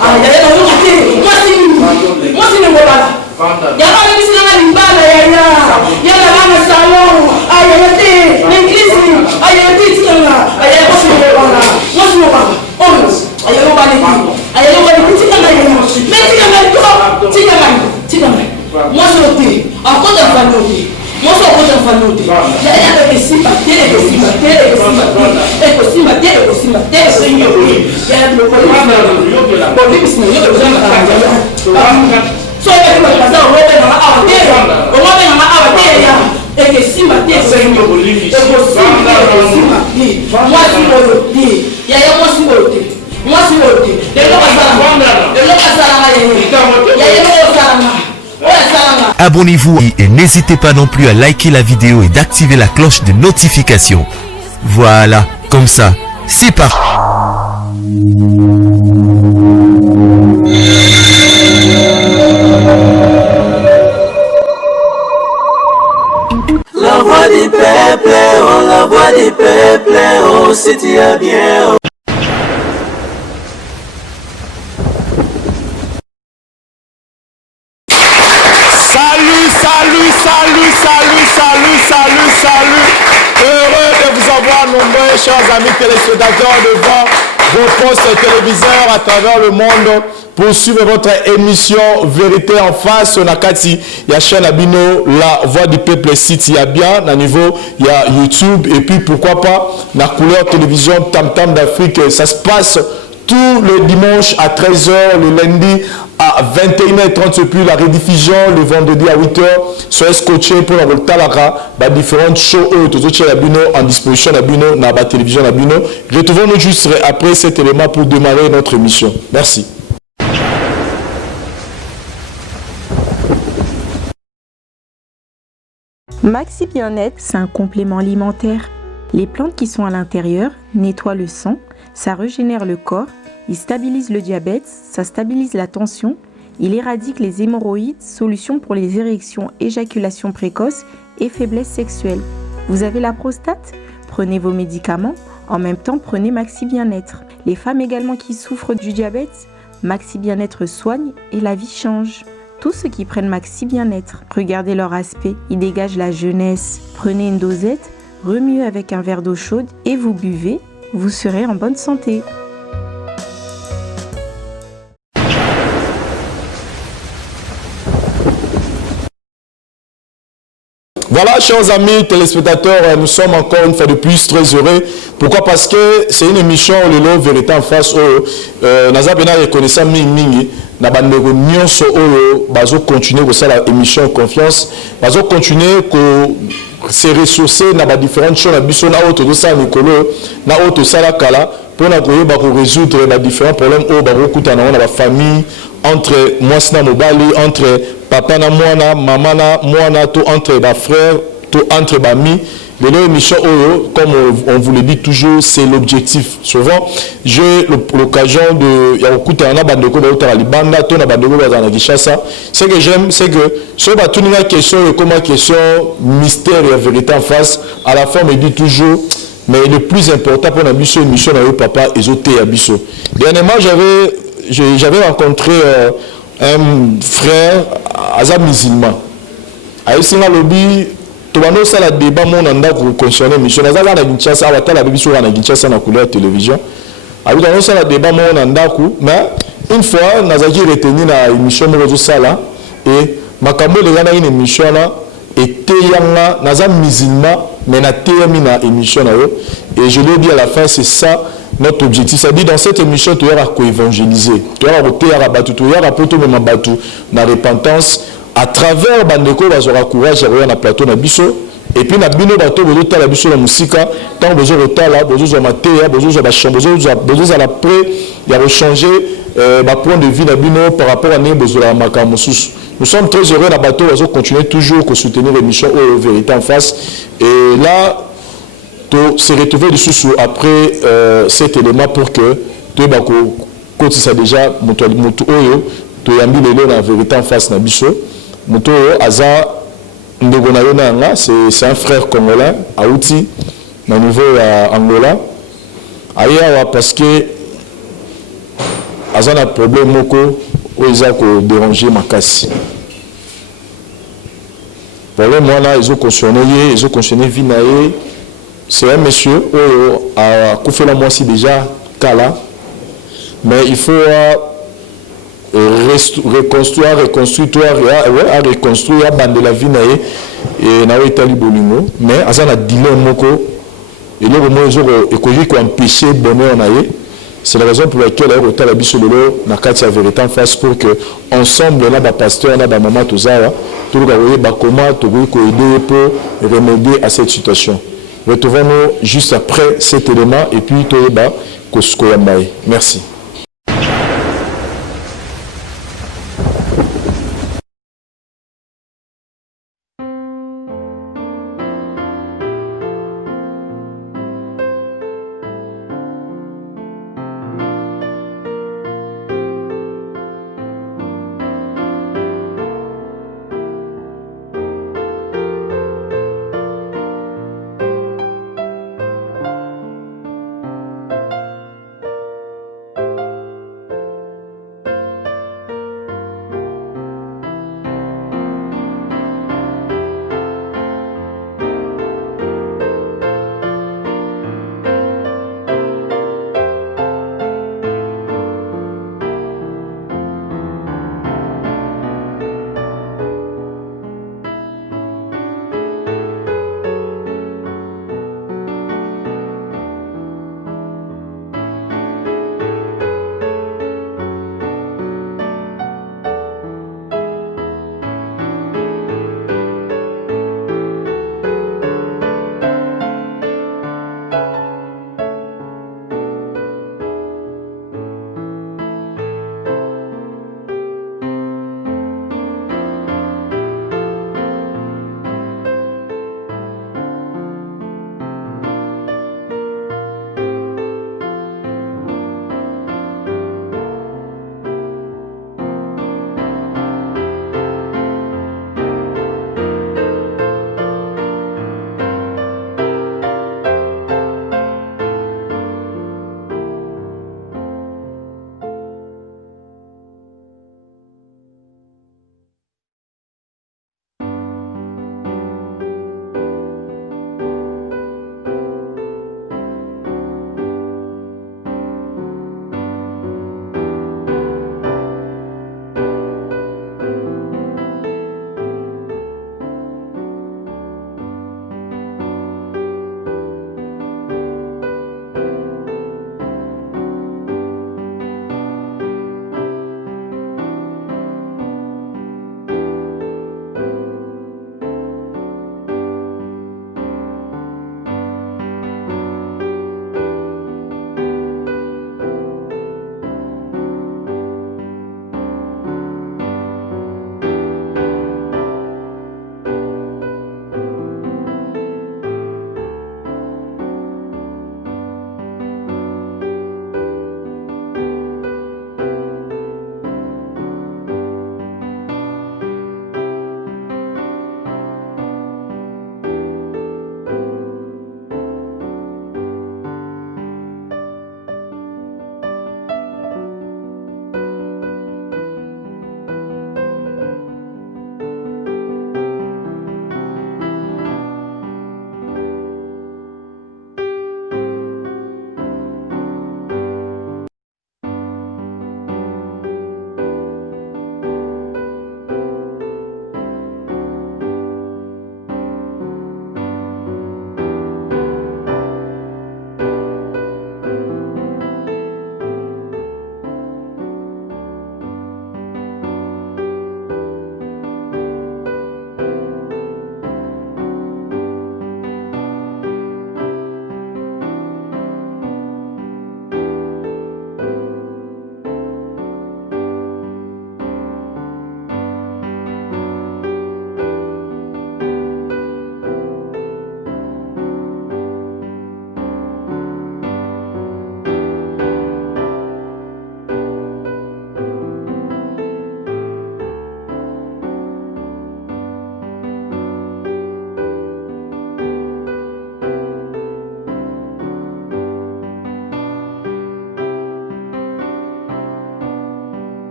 Ah, il y a un côté. Moi, c'est le voilà. Il y a un qui s'est dans l'Imbala, il y a la salon, ah, il y a l'église, ah, il y a des tiens là, ah, il y a moi, c'est le voilà. Moi, c'est le voilà. Oh, ah, il y a le voilà. Ah, il y a le voilà. Mais moi, c'est le thé. En quoi t'as fait le thé? Moi, c'est le thé. Il y a des cibles, Abonnez-vous et n'hésitez pas non plus à liker la vidéo et d'activer la cloche de notification. Voilà, comme ça, c'est parti. La voix du peuple, oh la voix du peuple, oh si tu es bien. Salut. Heureux de vous avoir nombreux, chers amis téléspectateurs, devant vos postes téléviseurs à travers le monde pour suivre votre émission Vérité en face. On a Kati, il y a chaîne Abino, la voix du peuple site, il y a bien, à niveau, il y a YouTube, et puis pourquoi pas, la couleur télévision Tam Tam d'Afrique. Ça se passe tous les dimanches à 13h, le lundi à 21h30, puis la rediffusion le vendredi à 8h. Soyez scotché pour la Talara, différentes shows en disposition dans la télévision. Retrouvons-nous juste après cet élément pour démarrer notre émission. Merci. Maxi Bien-être, c'est un complément alimentaire. Les plantes qui sont à l'intérieur nettoient le sang, ça régénère le corps, il stabilise le diabète, ça stabilise la tension, il éradique les hémorroïdes, solution pour les érections, éjaculation précoce et faiblesse sexuelle. Vous avez la prostate? Prenez vos médicaments, en même temps prenez Maxi Bien-être. Les femmes également qui souffrent du diabète, Maxi Bien-être soigne et la vie change. Tous ceux qui prennent Maxi Bien-être, regardez leur aspect, ils dégagent la jeunesse. Prenez une dosette, remuez avec un verre d'eau chaude et vous buvez, vous serez en bonne santé. Voilà, chers amis téléspectateurs, nous sommes encore une fois de plus très heureux. Pourquoi? Parce que c'est une émission le lot vérité en face. Nazabena reconnaissant mingi na bandeko nyonso oyo bazo continuer ko sala émission confiance, bazo continuer ko se ressourcer na ba différentes choses na biso na auto de ça Nicolo na auto sala kala pour na koyeba ko résoudre les différents problèmes au ba kutana na ba famille entre moi na mobali entre papa na mwana maman na mwana to entre ba frère to entre ba mi. L'émission Oyo, comme on vous le dit toujours, c'est l'objectif. Souvent, j'ai l'occasion de... Il y a beaucoup de bandeko dans le banda, tout le bandeko dans la Kinshasa. Ce que j'aime, c'est que sur la question, comme question mystère et vérité en face, à la fin, on me dit toujours, mais le plus important pour la mission, papa, Ezoté Abisso. Dernièrement, j'avais rencontré un frère, Azam musulman. Aïsina Lobby. Tobano sala débat mon anda ko concerner mission nazala na Kinshasa abatala biso na Kinshasa na couleur télévision abi tobano sala débat mon anda ko mais une fois nazaki retenir na émission mozo sala et makambo le gana une émission là était yanga naza musulman mais na temi na émission na yo et je l'ai dit à la fin c'est ça notre objectif. Ça dit dans cette émission tu auras ko évangéliser tu auras ko teyara batu tu auras poto même batu na repentance à travers bandeko bazora courage à na plateau na biso et puis na bino bato bozo tala biso na musika tant bozo rotala bozo zo matéa bozo zo ba chambre bozo la pré ya rechanger ba point de vue na bino par rapport à né bozo la makambo sous. Nous sommes très heureux na bato bazo continuer toujours que soutenir l'émission au vérité en face et là to se retrouver dessus après cet élément pour que tu bako quand ça déjà moto oyo to yambi lelo na vérité en face na biso. Moto Aza Ndogonayonanga, c'est un frère congolais, Aouti, au niveau Angola. Aïe, parce que aza na problème moko oyo eza kodéranger makasi. Problème wana ezoconcerné ye, ezoconcerné vie na ye. C'est un monsieur oyo akufela mwasi déjà kala, mais il faut reconstruire bande la vie na ye et na etali bolingo, mais aza na dilemme moko eloko mo ekoki ko empêcher bonheur na ye. C'est la raison pour laquelle elle est biso lelo na kati ya vérité en face pour que ensemble na ba pasteur na ba maman tozawa tout le gars ba comment to ko aider pour remédier à cette situation. Retrouvons-nous juste après cet élément et puis toyeba kosko yambaye. Merci.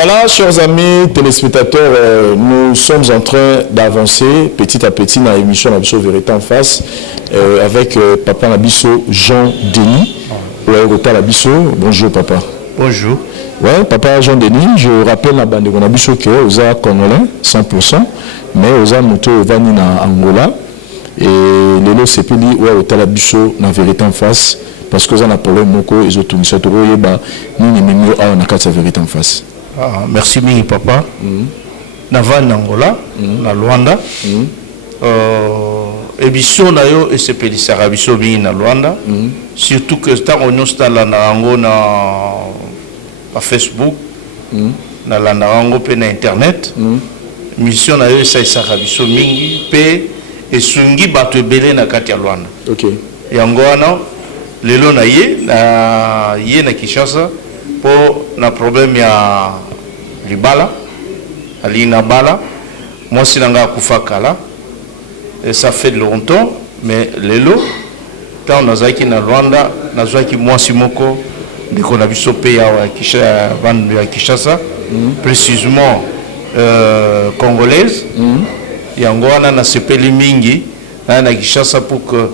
Voilà, chers amis téléspectateurs, nous sommes en train d'avancer petit à petit dans l'émission Nabiso Vérité en face avec Papa Nabiso Jean-Denis. Bonjour Papa. Bonjour. Ouais, Papa Jean-Denis, je rappelle la bande de Nabiso que vous êtes congolais 100%, mais vous êtes moto vani na Angola et les lots c'est pili ouais au Talabiso na Vérité en face parce que vous avez un problème moko et autres ça te voyez bah nous ne même pas on a quatre Vérité en face. Ah, merci mille papa. Na van Angola, na Luanda. Émission na yo et c'est pili sarabiso mille na Luanda. Surtout que tant on est là na Ango na Facebook, na la Ango pe na internet. Mission na yo c'est sarabiso mingi pe et sungi bato belé na kati ya Luanda. OK. Yango wana lelo na ye na Kinshasa pour na problème ya libala alina bala moi sinanga kufakala et ça fait longtemps mais lelo tant nazaki na Rwanda nazaki moi simoko de ko na biso pe ya Kinshasa précisément congolaise yango wana na sepeli mingi na Kinshasa pour que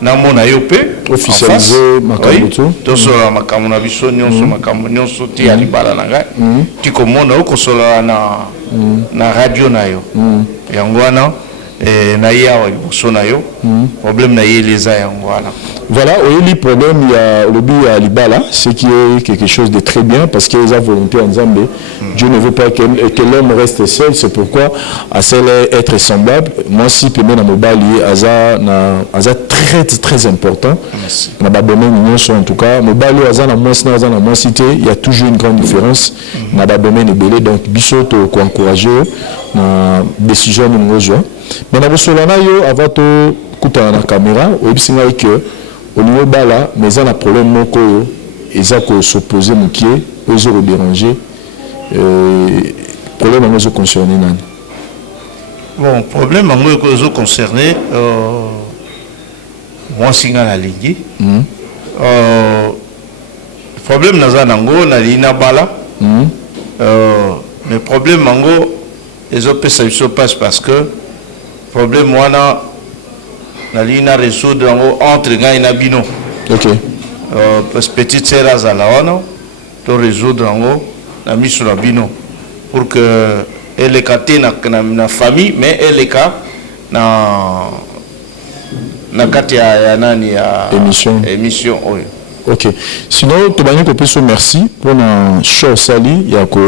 na mona yope officialiser makambo to sola makambo na biso nyonso makambo nyonso ti alibala na ngai ti komona okosola na radio na yo yango wana na ye awa liboso na yo problème na ye leza yango wana. Voilà, le problème, il y a le but à Libala, ce qui est quelque chose de très bien parce qu'il y a volonté en Zambie. Dieu ne veut pas que l'homme reste seul, c'est pourquoi à celle être semblable. Moi, si je peux Mobali, Aza très très important. Na babomé en tout cas, Mobali Aza na moi cité, il y a toujours une grande différence. Na babomé ne belé donc bisoto ko encourager na décision de nous joindre. Mais na bosolana yo avant to kuta na caméra, au bisinga que au niveau bala mais ça a un problème moko et ça que s'opposer mukie aux autres déranger problème à nous concerner nan. Bon problème à nous concerner moi singa la ligne problème na zanango na lina bala mais problème mango les autres ça se passe parce que problème wana na lina résoudre entre gars et nabino. OK. Petite sœur azala wana to résoudre na miso na bino pour que elle est katé na famille mais elle est na kati ya nani ya émission oyo. OK. Sinon to bani ko peso merci pour na show sali ya ko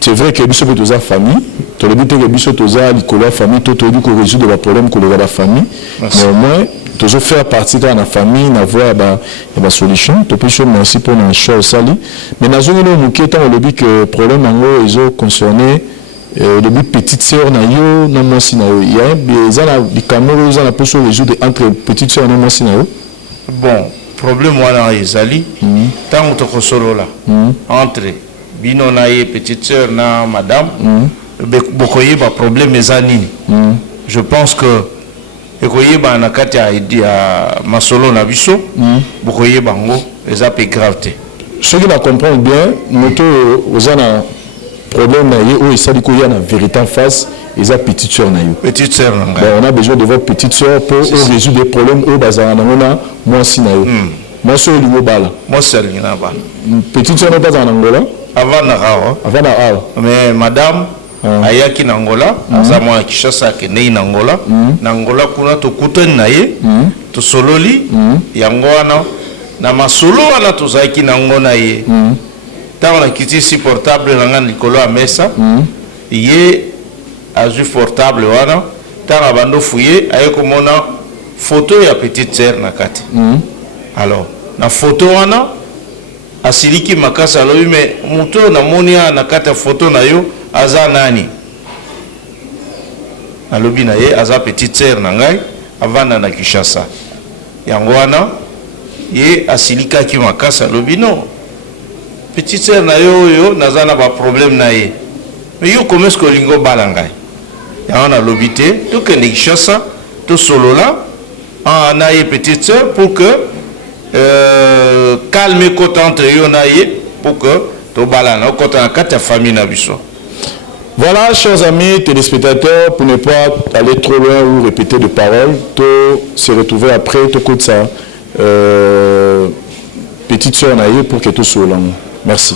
c'est vrai que biso toza famille to le but que biso toza likolo famille to to ko résoudre le problème ko la famille mais au moins toujours faire partie de la famille n'avoir ba solution to peso merci pour na show sali mais na zone no muketa le but que problème ngo ils ont concerné le but petite sœur na yo na moi si na yo il y a des ana di caméra ils ana peso résoudre entre petite sœur na moi si na yo bon problème wana ezali tant to ko solo là entre bino na ye petite sœur na madame bokoye ba problème ezani je pense que ekoye ba na kati ya masolo na biso bokoye bango eza pe gravité ce qui va comprendre bien moto ozana problème na ye o esali ko ya na vérité en face eza petite sœur na yo on a besoin de votre petite sœur pour résoudre des problèmes au bazar na ngona moi si na yo moi so libo bala moi c'est lina bala petite sœur na pas en Angola avant na mais madame ayaki na Angola aza mwa Kinshasa ke nei na Angola na Angola kuna to kutani na ye to sololi yango wana na masolo wana to zaki na ngona ye tant na kiti si portable na ngana likolo a mesa ye azu portable wana tant abando fouiller ayeko mona photo ya petite sœur na kati alors na photo wana asiliki makasa lobi mais muto na monia na kata photo na yo aza nani alobi na ye aza petite sœur na ngai avanda na Kinshasa yango wana ye asilika ki makasa lobi non petite sœur na yo naza na ba problème na ye mais yo comment est-ce que lingo bala ngai yango na lobi te to ke Kinshasa to solola na ye petite sœur pour que calme côté entre yo na ye pour que tobala na okota na kati ya famille na biso. Voilà, chers amis téléspectateurs, pour ne pas aller trop loin ou répéter de paroles, tout se retrouver après, tout coup de ça, petite soeur Naïe pour que tout soit là. Merci.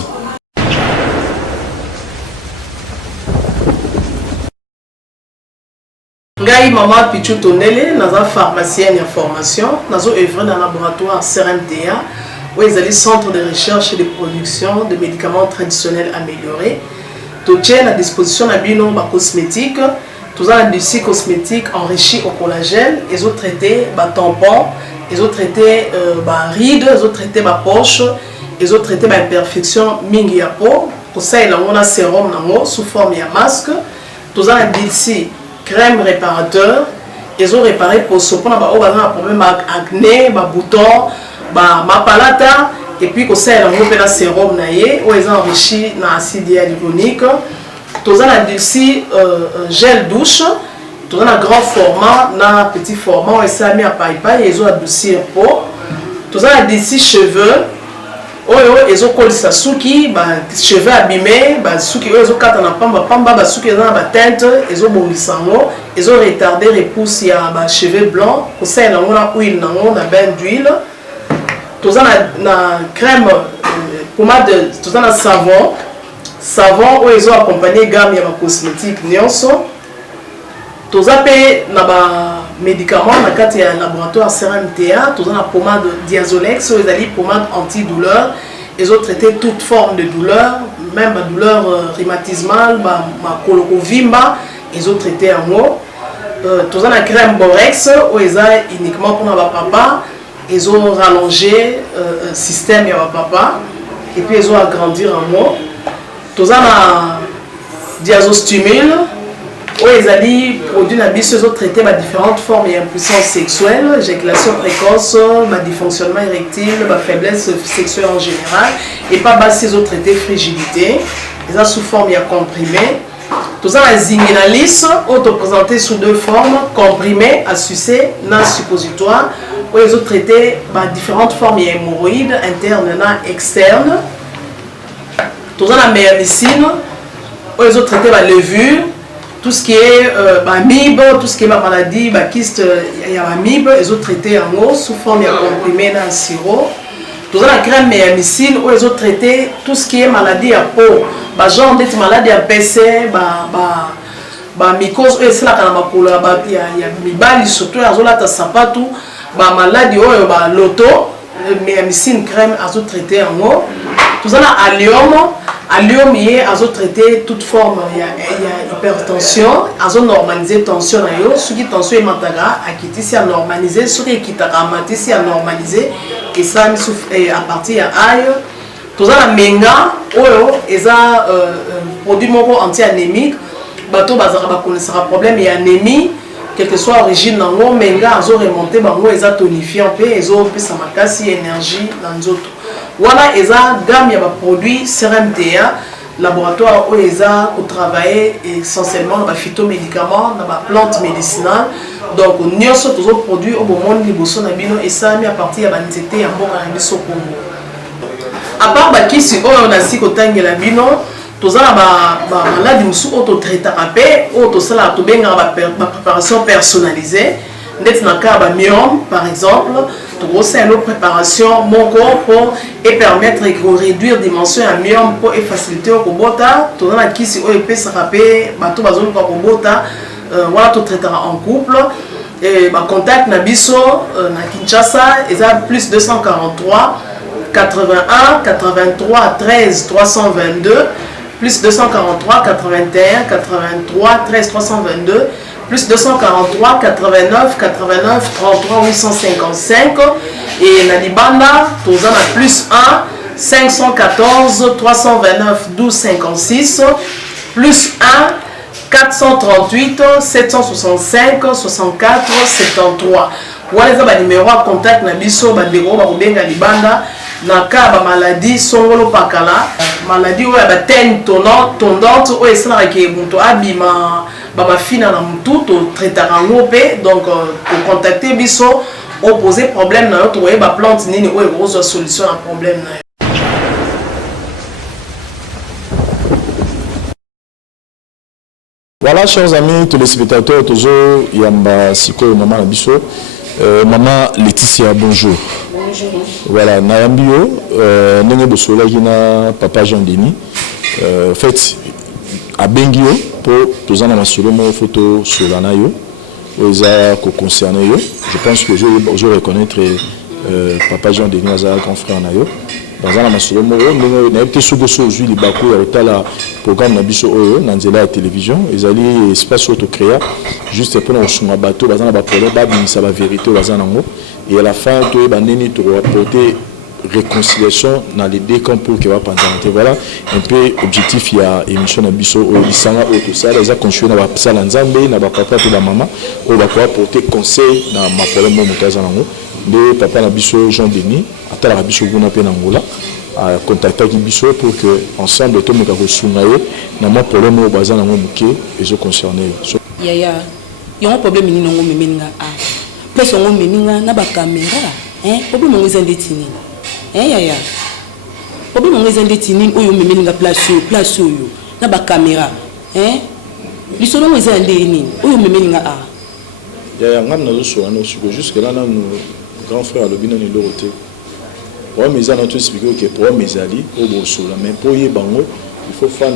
Ngai Mama Pichu Tonele, naza pharmacienne en formation, nazo œuvre dans le laboratoire CRMTA, où ils allaient centre de recherche et de production de médicaments traditionnels améliorés. Tout tient à disposition de bino cosmétiques, tout ça industrie cosmétique enrichie au collagène, ils ont traité tampons, ils ont traité rides, ils ont traité poche, ils ont traité imperfection mingi ya peau. Pour ça il a un sérum sous forme de masque, tout ça industrie crème réparateur, ils ont réparé pour ce qu'on a un problème acné, boutons, palata. Et puis qu'on sait un sérum naïe où ils ont enrichi dans acide hyaluronique. Tous en aussi gel douche, tous en grand format, dans petit format, et ça mis à paille ils ont adouci un pot. Tous en d'ici cheveux, ils ont collé sa souki, cheveux abîmés, souki ils ont quatre en pamba, souki ils ont la teinte, ils ont bondi sango, ils ont retardé repousse il y a cheveux blancs. Qu'on sait dans la huile, dans la bain d'huile. Tout ça na crème pommade, tout ça na savon où ils ont accompagné gamme ya cosmétique nyonso. Tout ça pe na médicaments na kati ya laboratoire CRMTA, tout ça na pommade Diazolex, où ils allaient pommade antidouleur. Ils ont traité toute forme de douleur, même la douleur rhumatismale, ma colorovimba, ils ont traité en haut. Tout ça na crème Borex où ils ont uniquement pour ma papa. Ils ont rallongé le système de papa et puis ils ont agrandi en moi. Tout ça, diazostimule, où ils ont produit ils ont traité différentes formes d'impuissance sexuelle, éjaculation précoce, dysfonctionnement érectile, faiblesse sexuelle en général, et pas ils ont traité frigidité, ils ont sous forme de comprimé. Tout ça, la zinguinalis, présenté sous deux formes, comprimé à sucer, dans suppositoire, où ils ont traité différentes formes d'hémorroïdes internes et externes. Tout ça, la méamycine, où ils ont traité la levure, tout ce qui est amibe, tout ce qui est maladie, kyste, il y a amibe, ils ont traité en eau sous forme de comprimé dans le sirop. Tout ça, la crème méamycine, où ils ont traité tout ce qui est maladie à peau, genre d'être maladie à PC, mycose, c'est là qu'il y a mibali, surtout, il y a sapatu, maladie, l'auto, méamycine crème, ils ont traité en eau. Tout ça, allium, il y a traité toute forme, il y a hypertension, ils ont normalisé tension, ce qui tension est mataga, qui a normalisé, ce qui est a normalisé, et ça à partir de aïe. Tout ça, la menga, ils ont produit anti-anémique, bateau connaissera problème et anémie, quelle que soit l'origine, menga, ils ont remonté, ils ont tonifié un peu, ils ont plus de énergie dans les autres. Voilà, ils ont gamme de produits CRMTA, laboratoire où ils ont travaillé essentiellement dans les phytomédicaments, dans les plantes médicinales. Donc, nous avons tous les produits au moment où et ça mis à partir de la nzete et en Congo. À part les kisi, on a aussi la bino, tous les maladies qui sont autotraités, la préparation personnalisée. Dans le cas de myome, par exemple, nous avons une préparation mon corps pour permettre de réduire la dimension de myome pour faciliter le robota. Nous avons qui si on peut se rappeler, tout bazon pour robota, voilà tout traitera en couple. Et contact nabiso na Kinshasa, ils ont plus 243 81 83 13 322 plus 243 81 83 13 322 plus 243 89 89 33 855 et na libanda tous en plus 1 514 329 12 56 plus 1 438 765 64 73. Voilà les numéros à contact na biso bandeko ba kubenga libanda na ka ba maladie songolo pakala maladie oya ba tene tondante oyo esalaka ke moto abima bamafina na mutu to traitaka ngo pe donc contacter biso opposer problème na yo to ba plante nini oyo kozwa solution na problème na yo. Voilà, chers amis téléspectateurs, toujours Yamba Siko et Maman Nabiso. Maman Laetitia, bonjour. Bonjour. Voilà, Nayambio, Nene Bosola Gina, Papa Jean-Denis. En fait, à Bengio, pour tous en avoir sur mon photo sur l'anayo, ils ont concerné. Je pense que je reconnaître Papa Jean-Denis, un grand frère Nayo. Dans un masolo moro nous été sous les bakou à la programme nabiso oyo nanzela la télévision ils allaient espace auto créa juste pour nous sur bateau bazana ba problème ba binisa ba vérité bazana ngo et à la fin to ba neni to apporter réconciliation dans les deux camps pour que va pendant voilà un peu objectif il y a émission nabiso oyo isanga auto ça les a construit na ba sala nzambe na ba papa to ba maman oyo ba ko apporter conseil na ma problème mo kazana ngo de papa nabiso Jean-Denis à la biso kuna pe nangola a contacter biso pour que ensemble tout me ka kosungaye na mo problème au bazana ngo muke ezo concerné Yaya yon problème ni ngo meminga a plus ngo meminga na ba caméra problème ngo zandetini yaya problème ngo zandetini oyo meminga place oyo na ba caméra lisolo ngo zandeni oyo meminga a yaya ngam na zo so ano jusque là nous grand frère le bino ni loroté. Pour mes amis, tout expliqué que pour mes alliés, au Bossola, mais pour y bango, il faut faire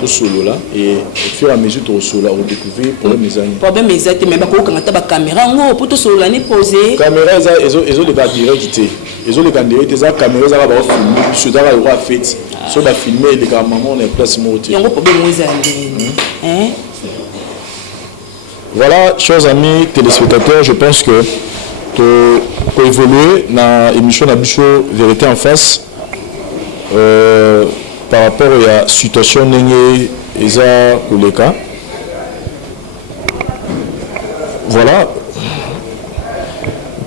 tout solo là et au fur et à mesure tout solo on découvrir pour mes amis. Pour mes amis, mais quand on a ta caméra, on pour tout solo là ni poser. Caméra, ils ont les gars direct, ils ont les gars direct, les caméras ça va filmer, sur ça va avoir fait, sur va filmer les gars maman on est place monté. Il y a un problème mes amis, Voilà, chers amis téléspectateurs, je pense que pour évoluer dans l'émission Nabiso Vérité en face par rapport à la situation n'engé Eza Koleka. Voilà,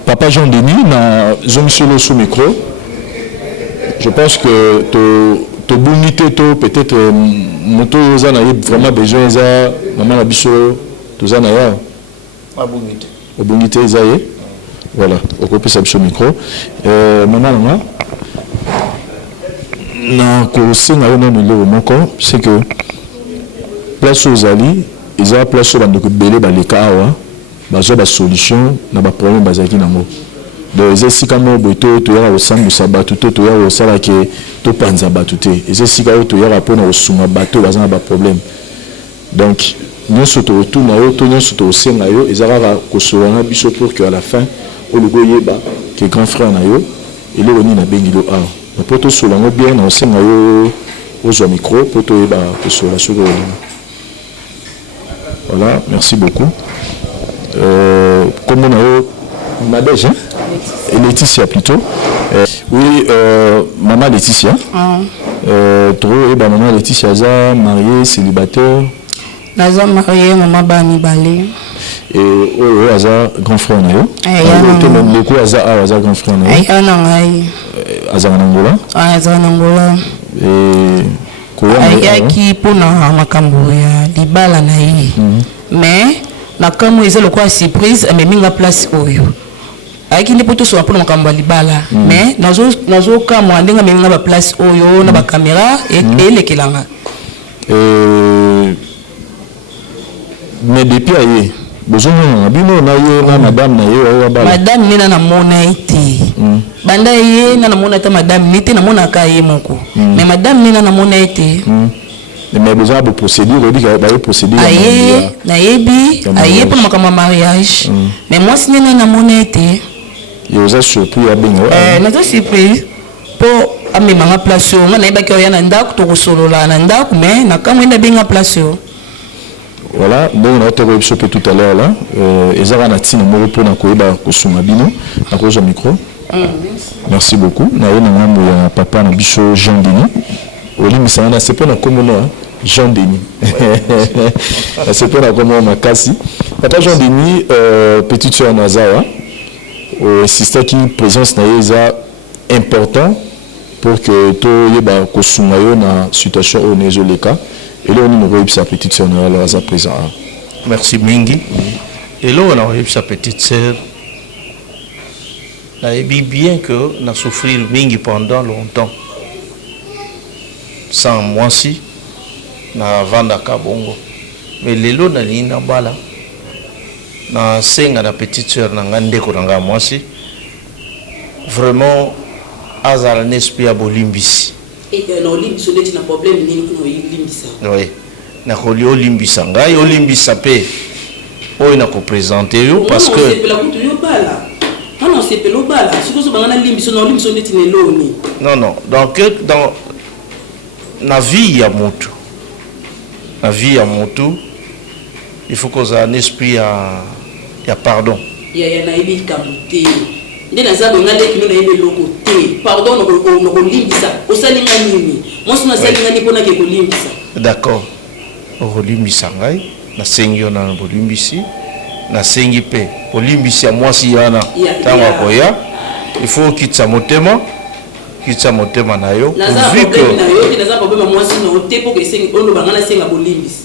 Papa Jean-Denis na zone solo sous micro. Je pense que to bonité to peut-être moto Eza na vraiment besoin Eza maman Nabiso Eza na ya. Bonité Eza ye. Voilà, on coupe ça sur le micro. Maman, c'est que place aux alliés, ils ont place aux bandes de belé, les cas, ils ont des solutions, ils ont des problèmes. Donc, ils ont des tu as au sein du sabbat, tu as au salaire qui est au panzaba, tu as tu as rapport au souma bateau, ils ont des problèmes. Donc, nous sommes autour de nous, nous sommes au sein de nous, ils ont des pour qu'à la fin, au logo yeba que grand frère na yo et le oni na bengilo a mais pour tout cela on bien on sait na yo au micro pour tout yeba que cela sur le voilà merci beaucoup comme on a eu Nadège et Laetitia plutôt oui maman Laetitia trop yeba maman Laetitia za mariée célibataire naza mariée maman bani balé et au hasard grand frère na yo beaucoup hasard grand frère na yo hasard na Angola et ayaki pona makambo ya libala na ye mais na kamo eza lokwa surprise ameminga place oyo ayaki ndi poto so pona makambo ya libala mais nazo kamo ndenga meminga ba place oyo na ba caméra elekelanga mais depuis aye besoin bino na ye na madame na ye madame nena na mona ite banda ye na mona ta madame nite na mona ka ye moko mais madame nena na mona ite mais besoin de procédure on dit qu'il va procéder aye na yebi aye pour makambo mariage mais moi si nena na mona ite yo za surpris ya bingo na za surprise pour amemanga place yo na yeba ki ya na ndako to kosolola na ndako mais na kamwe na binga place yo. Voilà, donc on a été réussi tout à l'heure là. Ezara Natine Moro pour Nakoeba Kosumabino, Nakoja micro. Merci beaucoup. Naouna papa Nabiso Jean-Denis. Oli Misana, c'est pas na commono Jean-Denis. C'est pas na commono Makasi. Papa Jean-Denis, petite sœur Nazawa, sister qui présence na important pour que tout yeba Kosumayo na situation au Nezoleka. Et là, on a eu sa petite sœur à présent. Merci Mingi. Et là, on a eu sa petite sœur. On a vu bien que on a souffert Mingi pendant longtemps. Sans moi si, on a vendu à Kabongo. mais lelo na lina bala na senga na petite sœur na ngande ko nga mwasi vraiment azala n'esprit ya bolimbisi et no limbiso ndeti na problème nini kuno limbisa oui na koli olimbisa ngai olimbisa pe oyo na ko présenter yo parce que c'est la kutu yo bala non c'est pelo bala sikozo bangana limbiso no limbiso ndeti ne loni non donc dans na vie ya moto la vie à mon tour, il faut qu'on ait un esprit à pardon. Il y a un ébi kamuté. Ndé na zabe ngale kino na ebe loko té. Pardon no ko limbisa. O salinga nini? Moi sina salinga ni pona ke ko limbisa. D'accord. O limbisa ngai na sengi ona na limbisi na sengi pe. O limbisi ya mwasi yana tanga koya. Il faut kitsa motema. Kitsa motema na yo. Vu que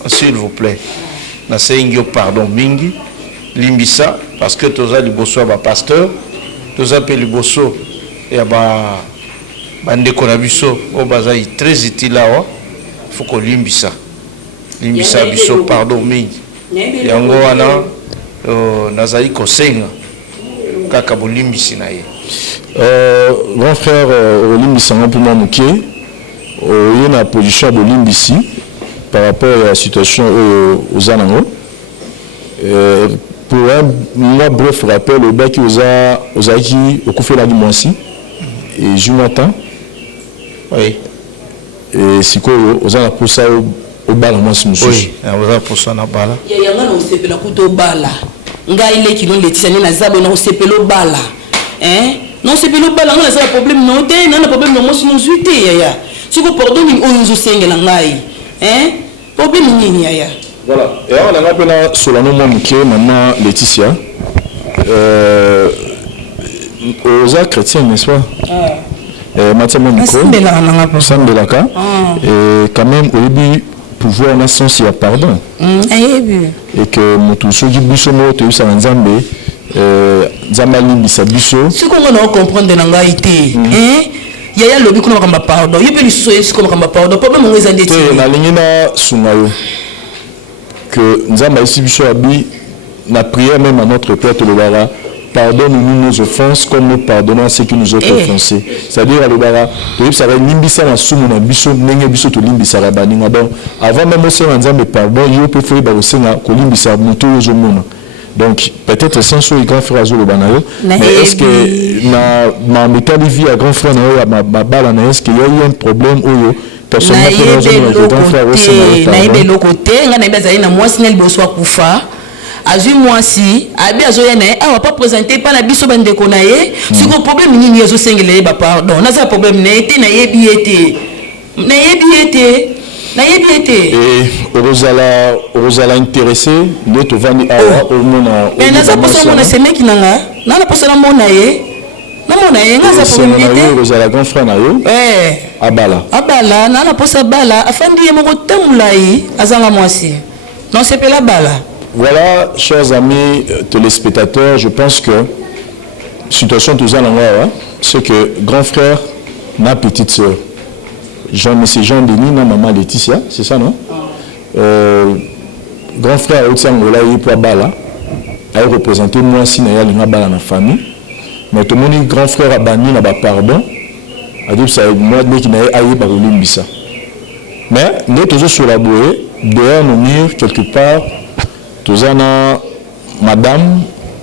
s'il vous plaît. Na sengi pardon mingi. Limbisa parce que toza liboso ba pasteur. Toza pe liboso ya ba ndeko na biso o bazai très utile là. Faut ko limbisa. Limbisa biso pardon mingi. Yango wana nazali ko senga kaka bolimbisi na ye. Grand frère Olimbisa Ngampuma Mouké, il y a une position de Olimbisi par rapport à la situation aux Anango. Pour un bref rappel, le bac aux Aïki, au Koufela du Moissi, et Jumatan. Oui. Et si quoi, aux Anango pour ça, au bal, moi, c'est monsieur. Oui, aux Anango pour ça, au bal. Il y a un an, on s'est fait la coupe au bal. Ngaïle qui l'ont les na zabo, on s'est fait le bal. Hein? Non, c'est pas le bal, on a un problème, non, on a un problème, non, c'est nous zuité, ya. Si vous pardonnez, on nous senge la ngaï. Hein? Problème, ni ya. Voilà. Et alors, on a appelé Solano Mouké, maman Laetitia. Aux arts chrétiens, n'est-ce pas? Mathieu Mouké. Sandelaka. Et quand même, au début, pouvoir en a sens, il y a pardon. Et que mon tout ce qui bouge au mot, tu sais, en Zambé. Zamali Bisabiso. Ce qu'on va comprendre dans la réalité, il y a le but qu'on va pardon. Il y a des choses qu'on va pardon. Problème on les a détruits. La ligne na sungayo que Nzamba Bisabiso abi na prière même à notre Père le bara. Pardonne-nous nos offenses comme nous pardonnons à ceux qui nous ont offensés. C'est-à-dire à le bara, tu sais ça va limbisa na sumu na biso nenge biso to limbisa rabaninga donc avant même aussi Nzamba pardon, il peut faire ba osenga ko limbisa muto yo mona. Donc, peut-être sans ce grand frère Azul Banayo, mais est-ce que ma méthode de vie à grand frère Nayo, ma balle, est-ce qu'il y a eu un problème ou personnellement le grand frère aussi naïbe le côté, naïbe zali na moi signal boswa kufa. Azul moi si, abi azoya na, ah pas présenter pas la biso bande konaye, si ko problème ni yazo sengele ba pardon, na za problème na été na yebi été. Na yebi été. Et Rosala intéressé, nous te vendons à au monde. Mais nous avons posé mon SMS qui n'a pas, nous avons posé mon aïe, non mon aïe, nous avons posé mon Rosala grand frère naïo. Abala. Abala, nous avons posé Abala. Afin de dire mon côté moulaï, azanga moisi. Non c'est pas la bala. Voilà, chers amis téléspectateurs, je pense que situation tous en c'est que grand frère n'a petite sœur. Monsieur Jean-Denis, maman Laetitia, c'est ça, non? Grand frère Otiangola, il peut bala, a représenté moi si n'a pas bala dans la famille. Mais tout le monde, grand frère a banni, n'a pas pardon. A dit que c'est moi qui n'a pas aillé par le limbisa. Mais nous sommes toujours sur la bouée, derrière nos murs, quelque part, tous en madame,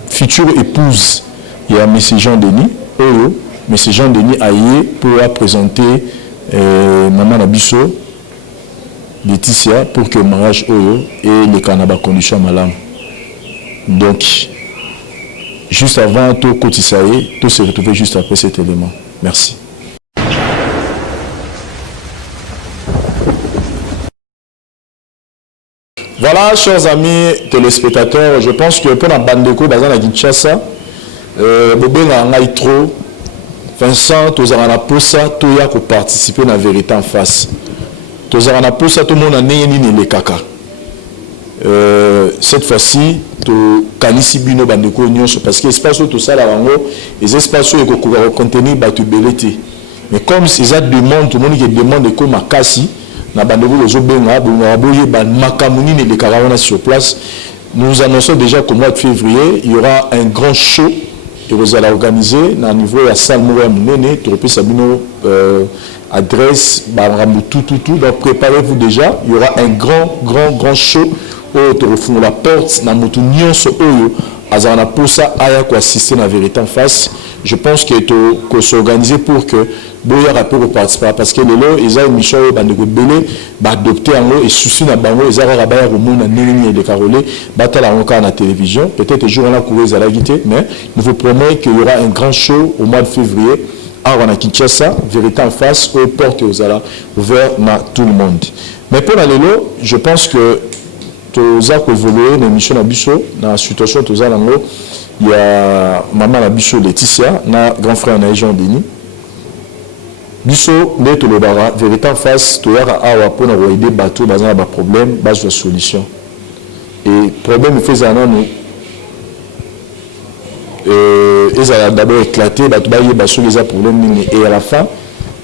future épouse, il y a monsieur Jean-Denis, monsieur Jean-Denis a aillé pour présenter. Maman Nabiso Laetitia pour que le mariage et les canaba conditions malam. Donc juste avant tout cotisaïe, tout se retrouver juste après cet élément. Merci. Voilà, chers amis téléspectateurs, je pense que pour la bande de coups, dans la Kinshasa, Bobé n'a pas trop. Vincent, tous en posa, tout y a que participer à la vérité en face. Tous en posa, tout le monde a né les caca. Cette fois-ci, tout kanisi bino bandeko nyonso parce que espace tout ça là bango, les espaces où il y a contenu batu belete. Mais comme ces autres demandent, tout le monde qui demande comme makasi, na bandeko ozobenga bonga boye ba makamuni ne déclaration sur place. Nous annonçons déjà qu'au mois de février, il y aura un grand show et vous allez organiser à niveau de la salle Moura Mounene, Tropé Sabino, adresse, tout. Donc préparez-vous déjà, il y aura un grand show où la porte, dans notre union sur eux, azana posa aya ko assister na vérité en face. Je pense que s'organiser pour que boya rapport participer parce que lelo ils ont une mission bandeko belé ba adopter en et souci na bango ils ont rabaya romona nini de carolé batala encore na télévision peut-être jour on a couru à la guité mais nous vous promet qu'il y aura un grand show au mois de février à Kinshasa vérité en face aux portes aux ala ouvert na tout le monde. Mais pour la lelo je pense que tous a évolué dans l'émission Nabiso dans la situation tous lango il y a maman Nabiso Laetitia na grand frère na Jean Denis biso neto le bara vérité en face to yaka awa pour na aider bateau bazana ba problème base de solution et problème fait ça non ils a d'abord éclaté bateau ba yeba sur les problèmes et à la fin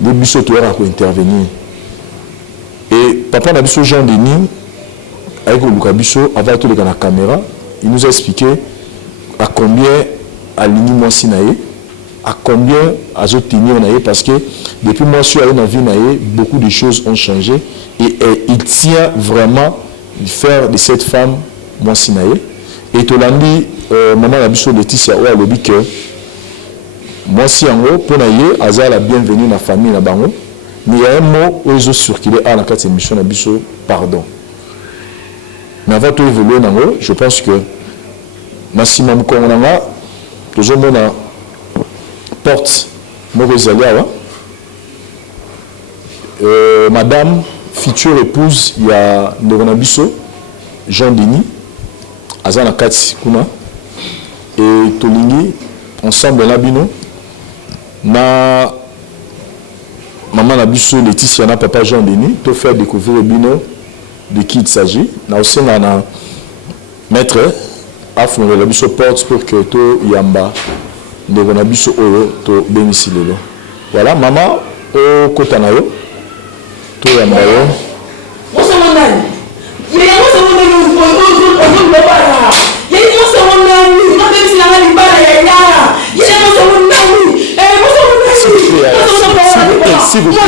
le biso to yaka ko intervenir et papa Nabiso Jean Denis avec le Lukabiso, avant tout la caméra, il nous a expliqué à combien à l'ini moi sinaye, à combien à zotini on aille parce que depuis moi je suis allé dans la vie naye, beaucoup de choses ont changé et il tient vraiment de faire de cette femme moi sinaye. Et tout l'année, maman Nabiso Laetitia a dit que moi si en haut pour naye, Aza la bienvenue dans la famille na bango, mais il y a un mot où ils ont circulé à la 4e émission Nabiso pardon. Mais avant tout évoluer, je pense que maximum comme on a toujours mon porte mauvaise madame future épouse il y a Neronabiso Jean Denis Azana Kati Kuna et Tolingi ensemble Nabino na maman Nabiso Laetitia na papa Jean Denis te faire découvrir Bino de qui il s'agit. Nous aussi un maître à fond la biso porte pour que to yamba de la biso oro to bénissi lelo. Voilà maman au kotanayo to yamba yo. Moi c'est mon ami. Mais moi c'est mon ami. On ne pas. Il y a moi c'est mon ami. Moi même si la mali bala ya ya. Il y a moi c'est mon ami. Eh moi c'est mon ami. S'il vous plaît.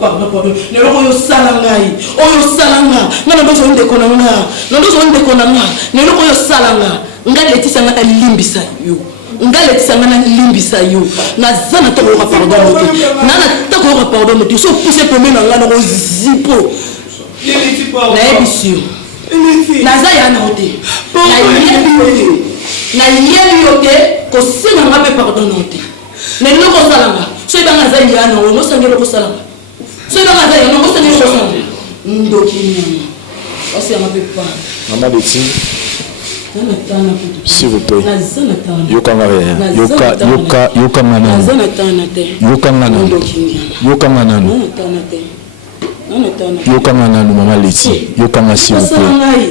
pardon. Ne lo salangai. Oyo salanga. Ngana dozo ndekonanga. Ndozo ndekonanga. Ne lo salanga. Ngale tisanga na limbisa yo. Ngale tisanga na limbisa yo. Na zana to ko pardon moto. Nana to ko pardon moto. So pousser pour mena ngana ko zipo. Na ebisio. Na zaya na hote. Na yebi yote ko sena ngabe pardon moto. Ne lo ko salanga. So ibanga zaya na wo sangelo ko salanga. So ibanga zaya na wo sangelo ko salanga. Ndokini. Osi amapepa. Maman Betty. S'il vous plaît. Yoka ngare. Yoka ngana. Yoka ngana. Yoka ngana. Yoka ngana maman Betty. Yoka ngana s'il vous plaît.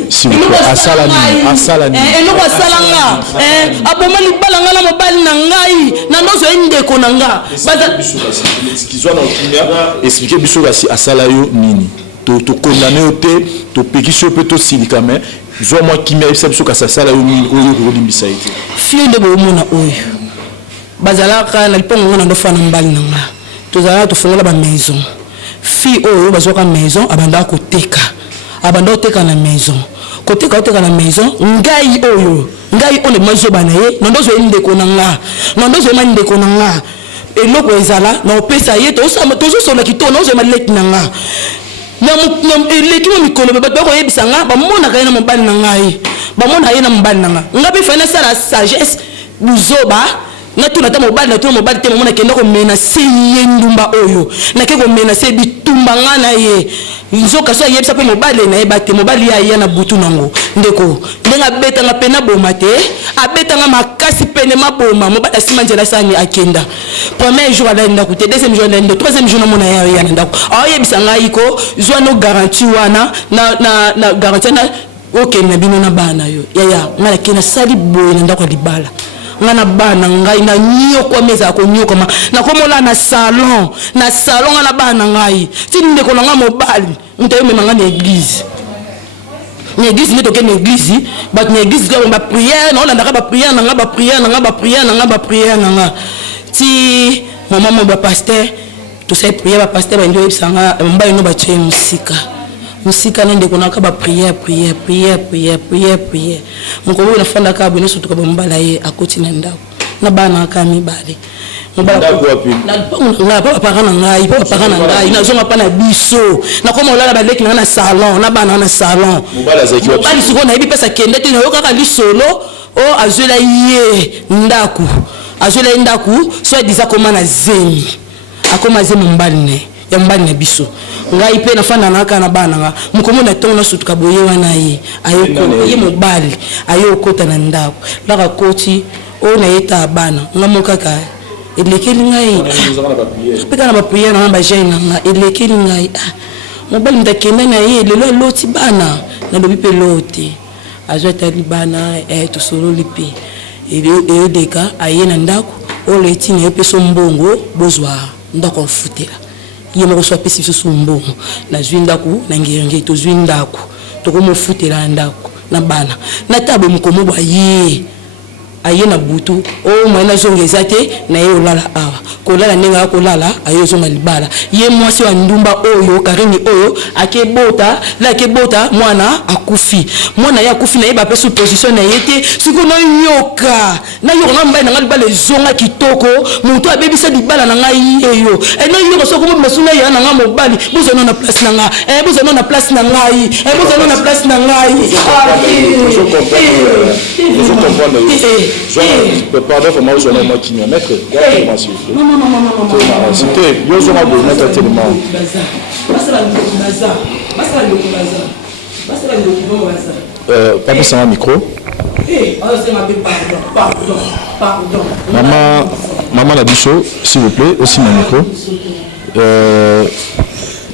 S'il vous plaît. Asalani. Eloko asalanga. Aboma libalanga na mobali na ngai. Na ndozo endeko na nga. Excusez-moi na kimia. Expliquez biso kasi asala yo nini. To condamner au thé, to péquiser peut to silicame. Zo moi qui m'a fait que ça sala yo oyo limbisa ite. Fille de bomona oyo. Bazala ka na lipongo na ndofana mbali nanga. Tozala to fongola ba maison. Fille oyo bazoka maison abanda ko teka. Abanda teka na maison. Koteka oteka na maison ngai oyo. Ngai on mazo banaye, ndozo ndeko nanga. Ndozo ndeko nanga. Eloko ezala na opesa ye to so na kito ndozo maleki nanga. L'équipe mikolo ba ko yebisanga ba mona ka na mobali na ngai ba mona ye na mobali na nga ngabe fa na sala sagesse buzoba na tuna ta mobali te mona kenda ko menacer ye ndumba oyo na ke ko menacer bitumba nga na ye nzoka so yebisa pe mobali na ye bate mobali ya na butu nango ndeko ndenga beta nga pena boma te abeta nga makasi pene maboma mobali asima njela sani akenda premier jour ala ndako te deuxième jour ala ndako troisième jour na mona ya ndako ayebisa nga iko zwa no garantie wana na garantie na okay na bino na bana yo ya ngala kena sali boye na ndako libala ngana bana ngai na nyoko meza ko nyoko ma na komola na salon ngana bana ngai tindi ko nga mobali ntayo memanga na église ni église ne toke na église ba na église ko ba prière na ndaka ba prière na nga ba prière na nga ti maman ba pasteur to say prière ba pasteur ba ndio bisanga mbaye no ba tshwe musika nende konaka ba prière moko na fanda ka bino soto ka bombala ye akoti na ndako na bana ka mibale ndako wapi na papa na ngai na zonga pa na biso na koma olala ba leki na salon na bana na salon mobala zaki wapi bali siko na yebi pesa kende te na yoka ka li solo o azela ye ndaku so diza koma na zemi akoma zemi mbali ne ya mbali na biso ngai pe na fana na kana bana nga mukomo na tonga sutuka boye wana ye ayoko ye mobali ayokota na ndako laka koti o na yeta bana ngamoka ka elekeli ngai peka na ba prière na ba jeune nga elekeli ngai mobali ndakenda na ye lelo loti bana na lobi pe loti azota libana to solo lipi e deka aye na ndako o leti ne pe so mbongo bozwa ndako futela ye mo so pesi so mbongo na zwindaku na ngenge to zwindaku to ko mo futela ndako na bana na tabo mukomo bwa ye aye na butu o mwana zongeza te na ye olala awa kolala nenga kolala ayo zonga libala ye mwasi wa ndumba oyo karini oyo akebota mwana akufi mwana ya akufi na ye ba pesu position na yete siko no nyoka na yo na mbaye na libala zonga kitoko muntu abebisa libala na ngai eyo no yo so ko mosuna ya na nga mobali buzana na place na nga buzana na place na ngai buzana na place na ngai je comprends. Pardon pour moi, je n'ai pas qui me mettre. Regardez-moi s'il vous plaît. Non. C'était, je n'ai pas besoin de tellement. Papa, c'est un micro. Maman la bichot, s'il vous plaît, aussi mon micro.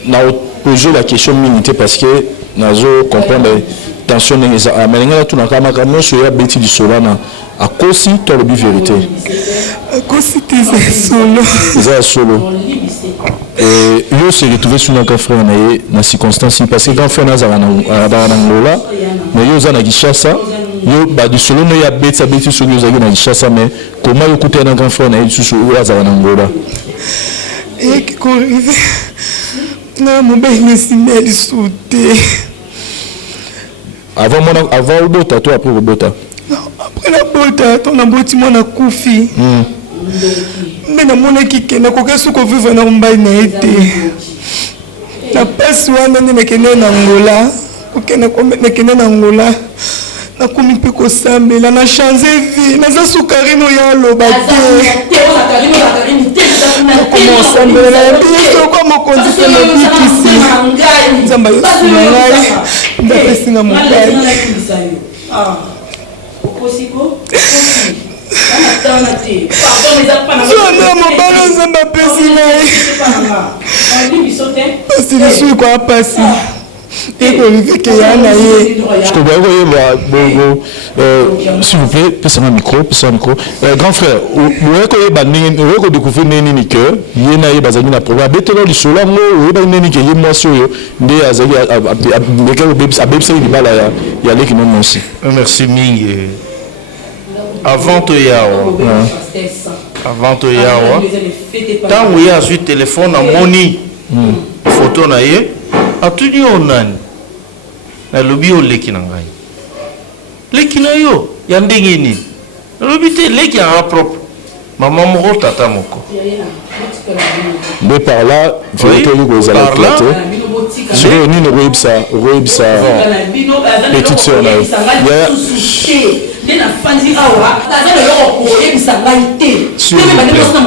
N'a posé la question minute parce que nazo comprendre tension ndenge eza mais ndenge natunaka makambo nyonso ya beti lisolo na akosi to alobi vérité akosi te solo eza ya solo yo se retrouvé sur notre frère na ye na circonstance parce que grand frère nazala na Angola mais yo oza na Kinshasa yo ba du solo no ya beti soki ozalaki na Kinshasa mais comment yo kuta na grand frère na ye lisusu oyo azala na Angola ekorive na mobali nesime lisusu te avant obota to après obota après la bota to na boti mwana kufi mais namonaki ke nakoki soki kovivre na mobali na ye te na pasi wana nde nakende na Angola nakende na Angola nakomi mpe kosambela na change vie naza sukarino ya aloba te nakomosambela na biso kwa mokonzi mpe mobikisi nzamba yosula ngai ndapesinga mobali zwana mobali nzamba apesi ngai pasi lisu kwa pasi ekoliveke ya na ye s'il vous plaît pesa micro grand frère oye koyeba ndenge oye kodécouvrir ndenge nini ke ye na ye bazalaki na problème abetela lisolo yango oyebaki ndenge nini ke ye mwasi oyo nde azali abebisaki libala ya leki no mwasi merci mingi avant toyawa ntango ye azwi telefone amoni foto na ye atuni yo nani nalobi yo leki na ngai leki na yo ya ndenge nini nalobi te leki yanga propre mama moko tata moko nde par là vérité oyo kozala éclaté sikoyo nini okoyebisa petite sœur na yo nde nafandi awa naza leloko koyebisa ngai te ndeko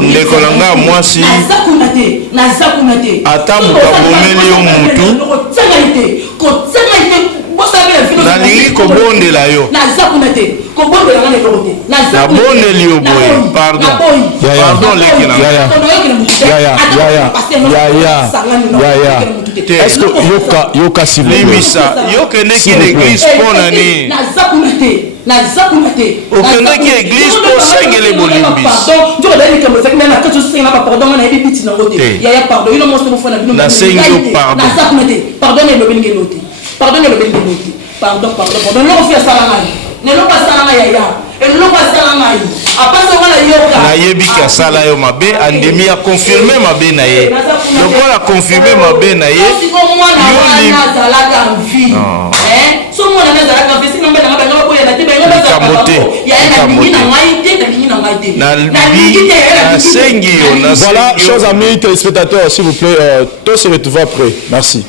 ndeko na ngai mwasi naza kuna te ata moto abomeli yo mutu nalingi kobondela yo nabondeli yo boye pardon leki na est-ce que yoka s'il vous plaît limisa yokendeki na église mpo na nini okendeki église mpo osengele bolimbisi nasengi yo pardon nayebiki asala yo mabe andemi ya confirme mabe na ye lokola confirme mabe na ye nasengi yo. Voilà, chers amis téléspectateurs, s'il vous plaît, tous se retrouvent après. Merci.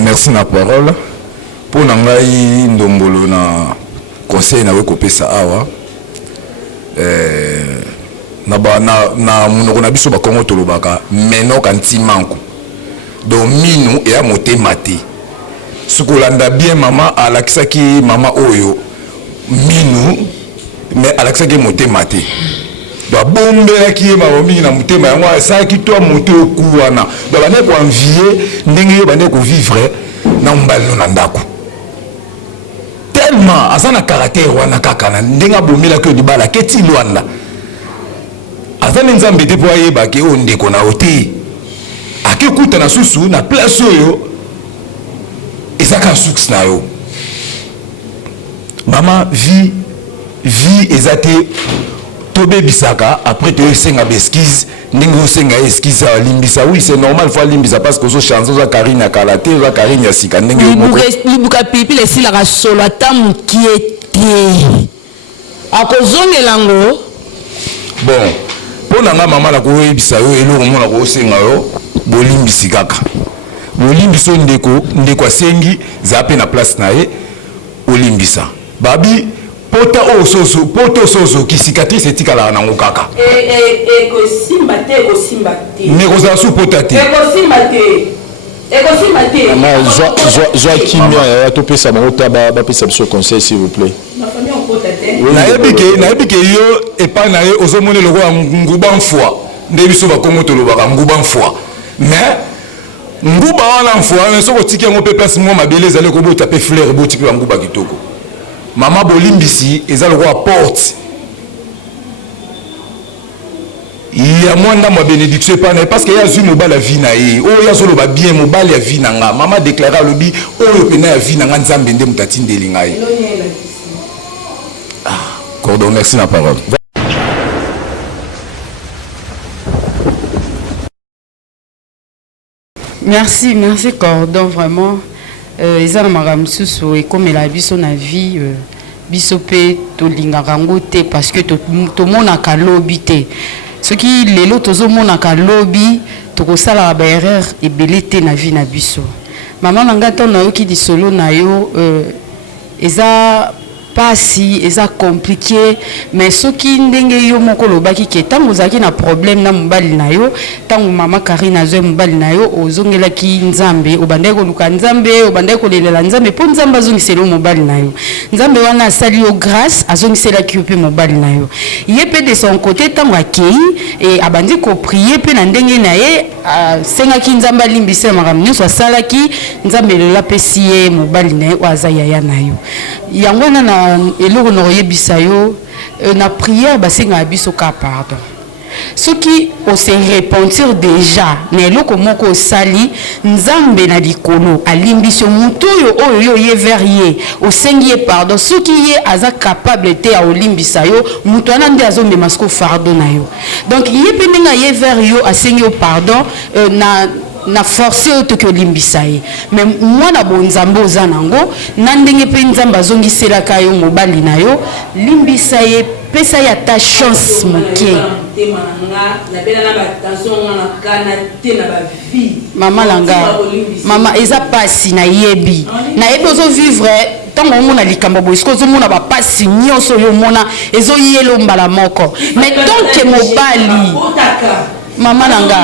Merci na parole pour ngai ndombolo na conseil na weko pesa awa na munoko na biso ba kongo tolobaka meno kanti manku donc minu et a moté maté sukolanda bien mama alakisaki mama oyo minu mais alakisaki moté maté ba bombelaki ye mama mingi na mutema yango asaki to moté okuwana ba bane ko envier ndenge yo bane ko vivre na mbalo na ndako tellement azana caractère wana kaka na ndenge bomela ke libala keti lwanda azana nzambe te po ayeba ke o ndeko na ote akikuta na susu na place oyo ezaka succès na yo mama vie ezate tobe bisaka après te senga besquise ndingo senga esquisse limbisa oui c'est normal faut limbisa parce que zo chanson za Karine Kalate za Karine ya sika ndenge moko libuka pipi le sila ka solo tamu kiete akozongela ngo bon pona nga mama la ko ebisa yo eloko mona ko senga yo bolimbisi kaka bolimbiso ndeko asengi za pe na place na ye olimbisa babi pota ososo poto soso ki cicatrice etikala na ngokaka ko simba te neko za su pota te ko simba te Joachim, ça va conseil s'il vous plaît. nayebi ke yo epa na ye ozomone loko ya nguba mfwa nde biso bakongo tolobaka nguba mfwa mais nguba wana mfwa wana soko tiki yango mpe place mwa mabele ezali kobota mpe fleur eboti mpe banguba kitoko mama bolimbisi eza loko ya porte ya mwa ndambo ya bénédiction epa na ye parce que ye azwi mobali ya vie na ye oyo azoloba bien mobali ya vie na nga mama déclare alobi oyo pena ya vie na nga nzambe nde moto atindeli ngai. Cordon, merci la parole. Merci Cordon, vraiment. Ils ont marre sous et comme la vie son avis, bisope to lingarangote parce que tout le monde a qu'à l'obité. Ce qui les autres au monde a qu'à lobby, tout ça la erreur et belleté na vie na biso. Maman n'engata na yo qui dit solo na yo, eza pas si eza compliqué mais ce qui ndenge yo moko lobaki ke tango zaki na problème na mobali na yo tango mama Karina zo mobali na yo ozongela ki nzambe obandai ko luka nzambe obandai ko lelela nzambe po nzambe azongisela mobali na yo nzambe wana asali yo grâce azongisela ki pe mobali na yo ye pe de son côté tango akei et abandi ko prier pe na ndenge na ye senga ki nzambe limbisa makambo nyonso asalaki nzambe lela pesi ye mobali na ye oyo yaya na yo yango na eloko na oyebisa yo na prière basenga biso ka pardon ce qui on se repentir déjà na eloko moko osali nzambe na likolo alimbisa mutu oyo ye vers ye osengi ye pardon ce qui ye aza capable te a olimbisa yo mutu ana nde azomema sko fardo na yo donc ye pe ndenge ye vers yo asengi yo pardon na forcer auto que limbisaye mais moi na bonzambo zanango na ndenge pe nzamba zongisela kayo mobali na yo limbisaye pesa ya ta chance mokie mama langa mama eza pasi na yebi ozo vivre tango mona likambo bosko zo mona ba pasi nyonso yo mona ezo yelo mbala moko mais tant que mobali Mama nanga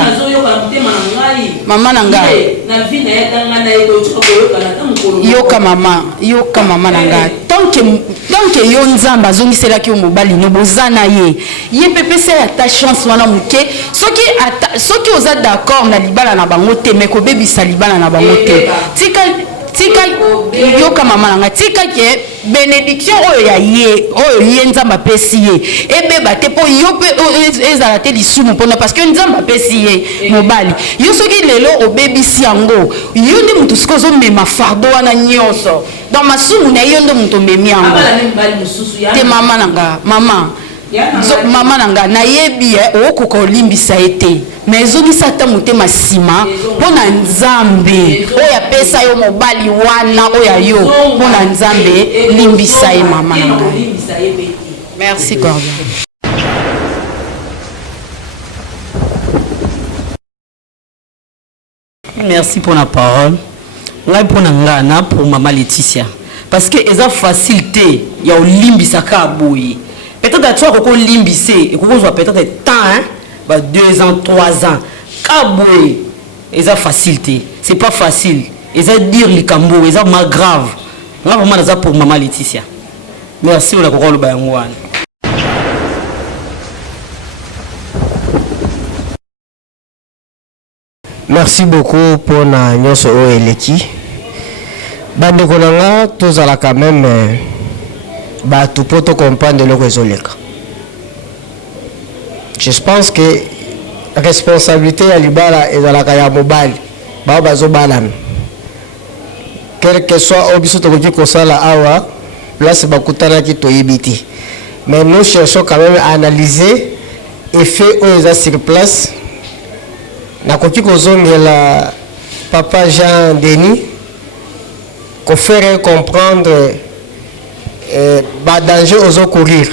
yoka mama nanga tant que yo nzamba zongisela ki mobali no bozana ye pepese ya ta chance wana muke soki oza d'accord na libala na bango te mais ko bebisa libala na bango te tika yoka mama nanga tika ke bénédiction oyo ye nzamba pesi ye ebeba te po yo pe ezala te lisumu pona parce que nzamba pesi ye mobali yo soki lelo obebisi yango yo nde mutu siko zo mema fardo wana nyonso dans masumu na yo nde mutu memi yango te mama nanga mama nanga nayebi okoka olimbisa ete mais ezongisa ta motema nsima mpona nzambe oyo apesa yo mobali wana oyo yo mpona nzambe limbisa ye mama nanga. Merci Gordon. Merci pour la parole. Ngai mpona ngana pour maman Laetitia parce que eza facilité ya olimbisa ka boye peut-être à toi qu'on limbisse et qu'on soit peut-être temps hein 2 ans 3 ans kaboué et ça facilité c'est pas facile et ça dire les cambo et ça ma grave là vraiment ça pour maman Laetitia merci on a encore le bayangouane. Merci beaucoup pour na nyonso o eleki bande konanga tozala quand même tout pour te comprendre le résoleka. Je pense que la responsabilité à libala et dans la kaya mobile bazo balan quel que soit obiso to ko sala awa place bakutana ki to yibiti mais nous cherchons quand même à analyser effet aux sur place na koki ko zongela papa Jean Denis ko faire comprendre danger aux courir.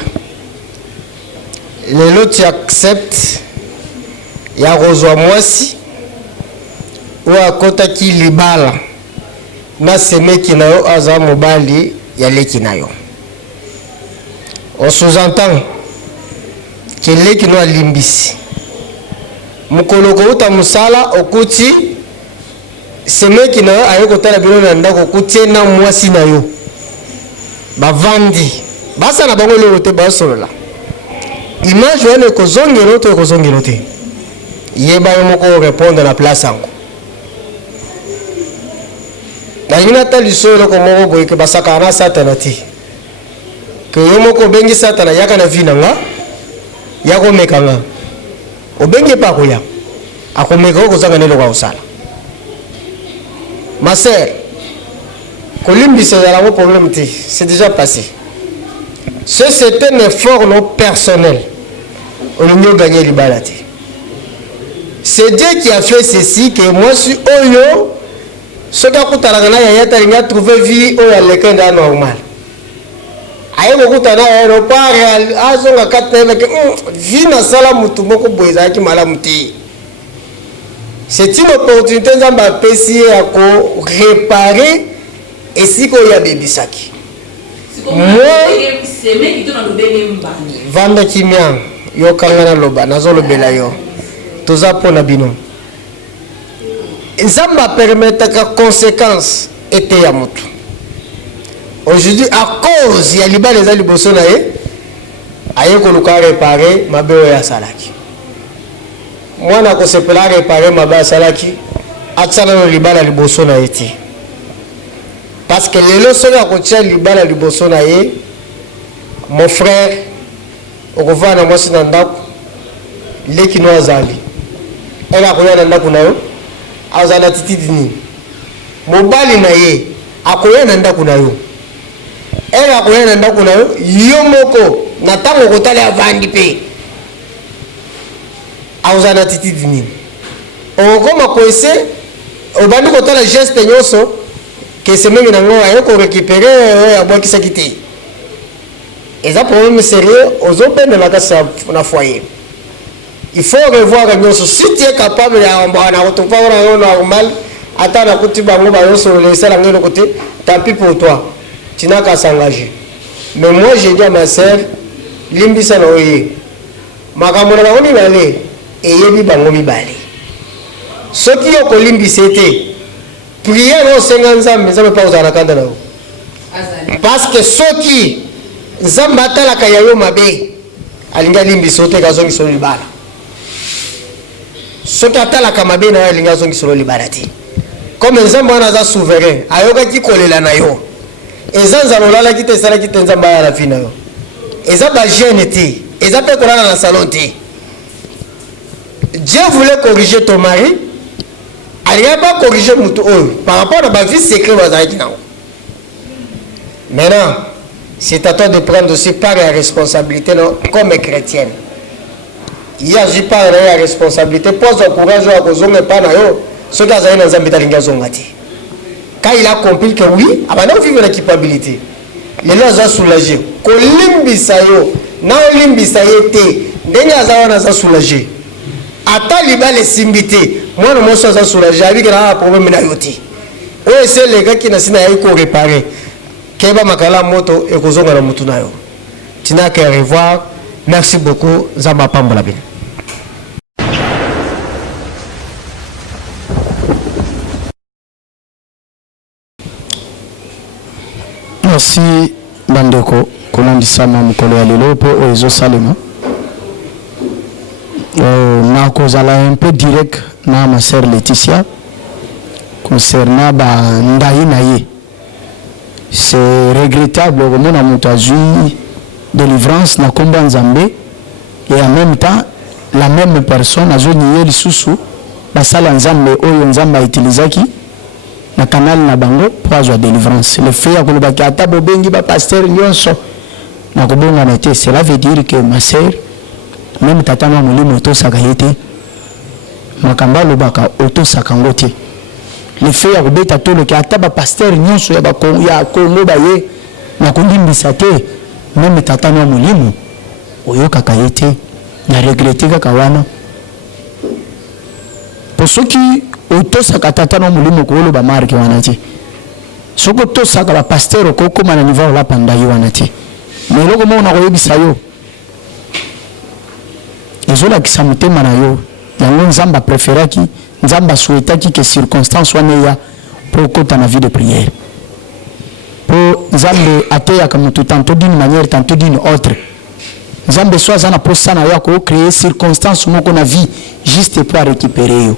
Les lots tu acceptes, il y a rejoint moi si ou à côté qui les balles. Na seme qui n'a eu aza mobali ya les qui n'a eu. On sous-entend que les qui n'a limbisi. Mukoloko uta musala okuti semeki na yo aye kotala bino na ndako kutie na mwasi na yo bavandi basala bango lelo te basolola image wana ekozongela to ekozongela te yeba yo moko répondre na place yango nalingi nata liso eloko moko boye ke basakaka na satana te ke yo moko obengi satana yaka na vi na nga yakomeka nga obengi epa akoya akomeka o kozanga na eloko akosala ma sœur kolimbisa ezala ngo problème te c'est déjà passé. C'est un effort non personnel. C'est Dieu qui a fait ceci, que moi je suis Oyo. Ce qui a coûté à la trouvé vie au l'école normal. Aïe, beaucoup de aéroport, azonga kateme que vie na sala mutu moko boeza ki malamuti. C'est une opportunité d'amba pesier à réparer et si ko ya bebisaki. Vanda kimia yo kangana loba nazo lobela yo toza pona bino nzamba permettre que conséquence était ya mutu aujourd'hui à cause ya libala za liboso na ye aye ko luka réparer mabeo ya salaki mwana ko sepela réparer mabeo ya salaki atsana no libala liboso na ye parce que les leçons à côté libala liboso na ye mon frère okova na mwasi na ndako leki no azali ela koya na ndako na yo azala titidi ni mobali na ye akoya na ndako na yo ela koya na ndako na yo yo moko na tango kotala avandi pe azala titidi ni okoma koese obandi kotala geste nyoso que c'est même dans ayo ko récupérer ya boki sakiti et un problème sérieux aux open de la casse na foyer. Il faut revoir si tu es capable de normal attends à côté bango ba sur les salles de côté tant pis pour toi tu n'as qu'à s'engager mais moi j'ai dit à ma sœur limbisa na oye makamona na oni balé et yebi bango mi balé ce qui yo ko limbisa té prière au 50 ans mais ça me pas aux arakanda na parce que ce qui Zamba tala kayayo mabe alinga limbi sote kazongi solo libala sote atala kamabe na alinga zongi solo libala ti comme nzamba na za souverain ayoka ki kolela na yo ezanza lolala kite sala kite nzamba ya la fina yo eza ba jeune ti eza pe kolala na salon ti Dieu voulait corriger ton mari alinga pas corriger mutu oyo par rapport à ba vie secret bazaki na maintenant c'est à toi de prendre aussi part la responsabilité non, comme chrétienne. Il y a pas la responsabilité. Pose le courage à cause de pas nayo. Ce qui a été dans un métal zongati. Quand il a compris que oui, avant de vivre l'équipabilité, les gens ont soulagé. Que l'imbisayo, na l'imbisayo té, n'enga zawana za soulagé. Ata liba les simbité, moi non moi ça soulagé. Avec un problème na yoti. Oh c'est les gars qui n'a sina yiko réparer. Keba makala moto et kozonga na mutu nayo. Tina ke revoir. Merci beaucoup Zamba Pambola bin. Merci Bandeko kolandisa mukolo ya lelo po ezo salema. Na kozala un peu direct na ma sœur Laetitia concernant ba ndai na ye. C'est regrettable que mon amour délivrance na combat Nzambe et en même temps la même personne a nié lisusu basala Nzambe oyo Nzambe utilisaki na canal na bango pour avoir délivrance le fait que le bakata bobengi ba pasteur nyonso na kobonga na té cela veut dire que ma sœur même tata na mulimo to sakayete makamba lo baka auto sakangote le fait ya kobeta to le kata ba pasteur nyonso ya ba Kongo baye na kondimbisa te même tata na mulimo oyo kakayete na regretter kaka wana pour ceux qui auto sakatata na mulimo ko lo ba marque wana te soko to saka ba pasteur ko koma na niveau la panda yo wana te mais loko mo na ko yebisa yo ezola kisamite mana yo yango Nzamba préféraki nzamba souhaitaki que circonstance wana ya pour kota na vie de prière pour nzambe ateyaka mutu tantôt d'une manière tantôt d'une autre nzambe soit za na posa na yo ko créer circonstance moko na vie juste pour récupérer yo